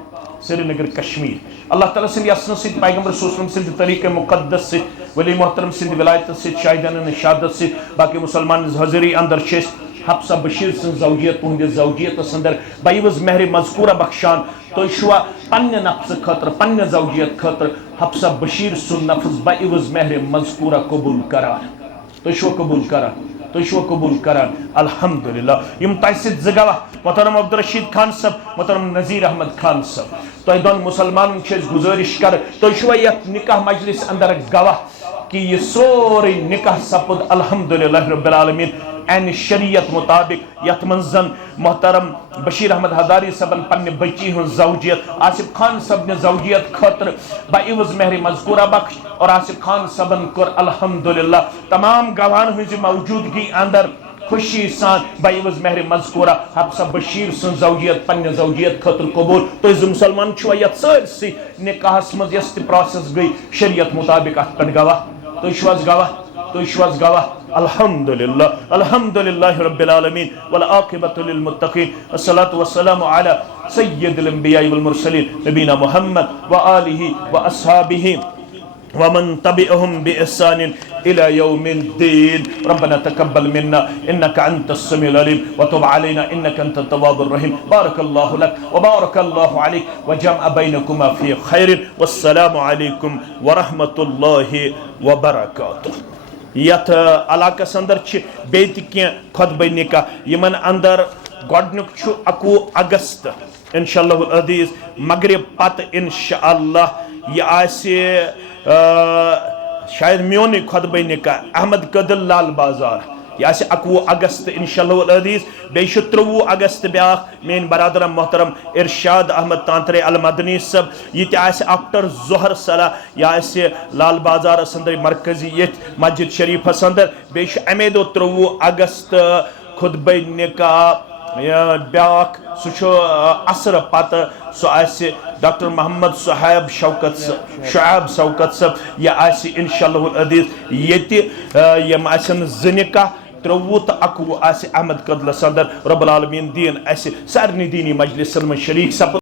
سری نگر کشمیر اللہ تعالیٰ سند یسن سید پیغمبر صلی اللہ علیہ وسلم سند طریق مقدس سید ولی محترم سند ولایت سید شاہدان شہادت سید باقی مسلمان حضری اندر شیش حفصہ بشیر سن زوجیت تہند زوجیت اندر بائیوز مہر مذکورہ بخشان تو شوا پنہ نفس خاطر پنہ زوجیت خاطر حفصہ بشیر سن نفس بائیوز مہر مذکورہ قبول کران تو شو قبول کران الحمدللہ یم تائسد زگاوہ محترم عبدالرشید خان صاحب محترم نذیر احمد خان صاحب تو دون مسلمان چیز گزارش کر تو شو یہ نکاح مجلس اندر گواہ کہ یہ سوری نکاح سپد الحمدللہ رب العالمین این شریعت مطابق یت منزن محترم بشیر احمد ہداری صاحبن پنہ بچی ہن زوجیت آصف خان صاحب نے زوجیت خاطر بعوض مہر مذکورہ بخش اور آصف خان صاحبن کر الحمدللہ تمام گواہان ہنز موجودگی اندر خوشی سان بعوض مہر مذکورہ حفصہ بشیر سن زوجیت پنہ زوجیت خاطر قبول تو اس مسلمان چھو یت سرسی نکاحس مز یس پروسیس گئی شریعت مطابق ات پہ گواہ تو شواز گواہ الحمدللہ الحمدللہ رب العالمین والعاقبۃ للمتقین الصلاة والسلام علی سید الانبیاء والمرسلین نبینا محمد وآلہ واصحابہ ومن تبعهم بإحسان إلى يوم الدين ربنا تقبل منا إنك أنت السميع العليم وتب علينا إنك أنت التواب الرحيم بارك الله لك وبارك الله عليك وجمع بينكما في خير والسلام عليكم ورحمة الله وبركاته یت علاقہ اندر بیت کی خطبہ نکاح یمن اندر گۄڈنیُک چھُ 21 اگست انشاءاللہ العزیز مغرب پتہ انشاءاللہ یہ آسہِ شاید میونی خطبہ نکاح احمد قدر لال بازار یہ آسہِ 21 اگست انشاءاللہ العزیز بیٚیہِ چھُ 23 اگست بیاکھ میٲنۍ برادرم محترم ارشاد احمد تانترے المدنی صاحب یہ تہِ آسہِ آفٹر ظہر صلاح یہ آسہِ لال بازارس اندر مرکزی یتھ مسجد شریفس اندر بیٚیہِ چھُ امے دۄہ 23 اگست خطبہ نکاح بیاکھ سُہ چھُ عصر پتہ سُہ آسہِ ڈاکٹر محمد شعیب شوکت صاحب یہ آسہِ انشاءاللہ العزیز یتہِ یم آسن زٕ نکاح 23 تو 21 آسہِ احمد قدلس اندر رب العالمین دین اسہِ سارنٕے دینی مجلسن منٛز شریک سپد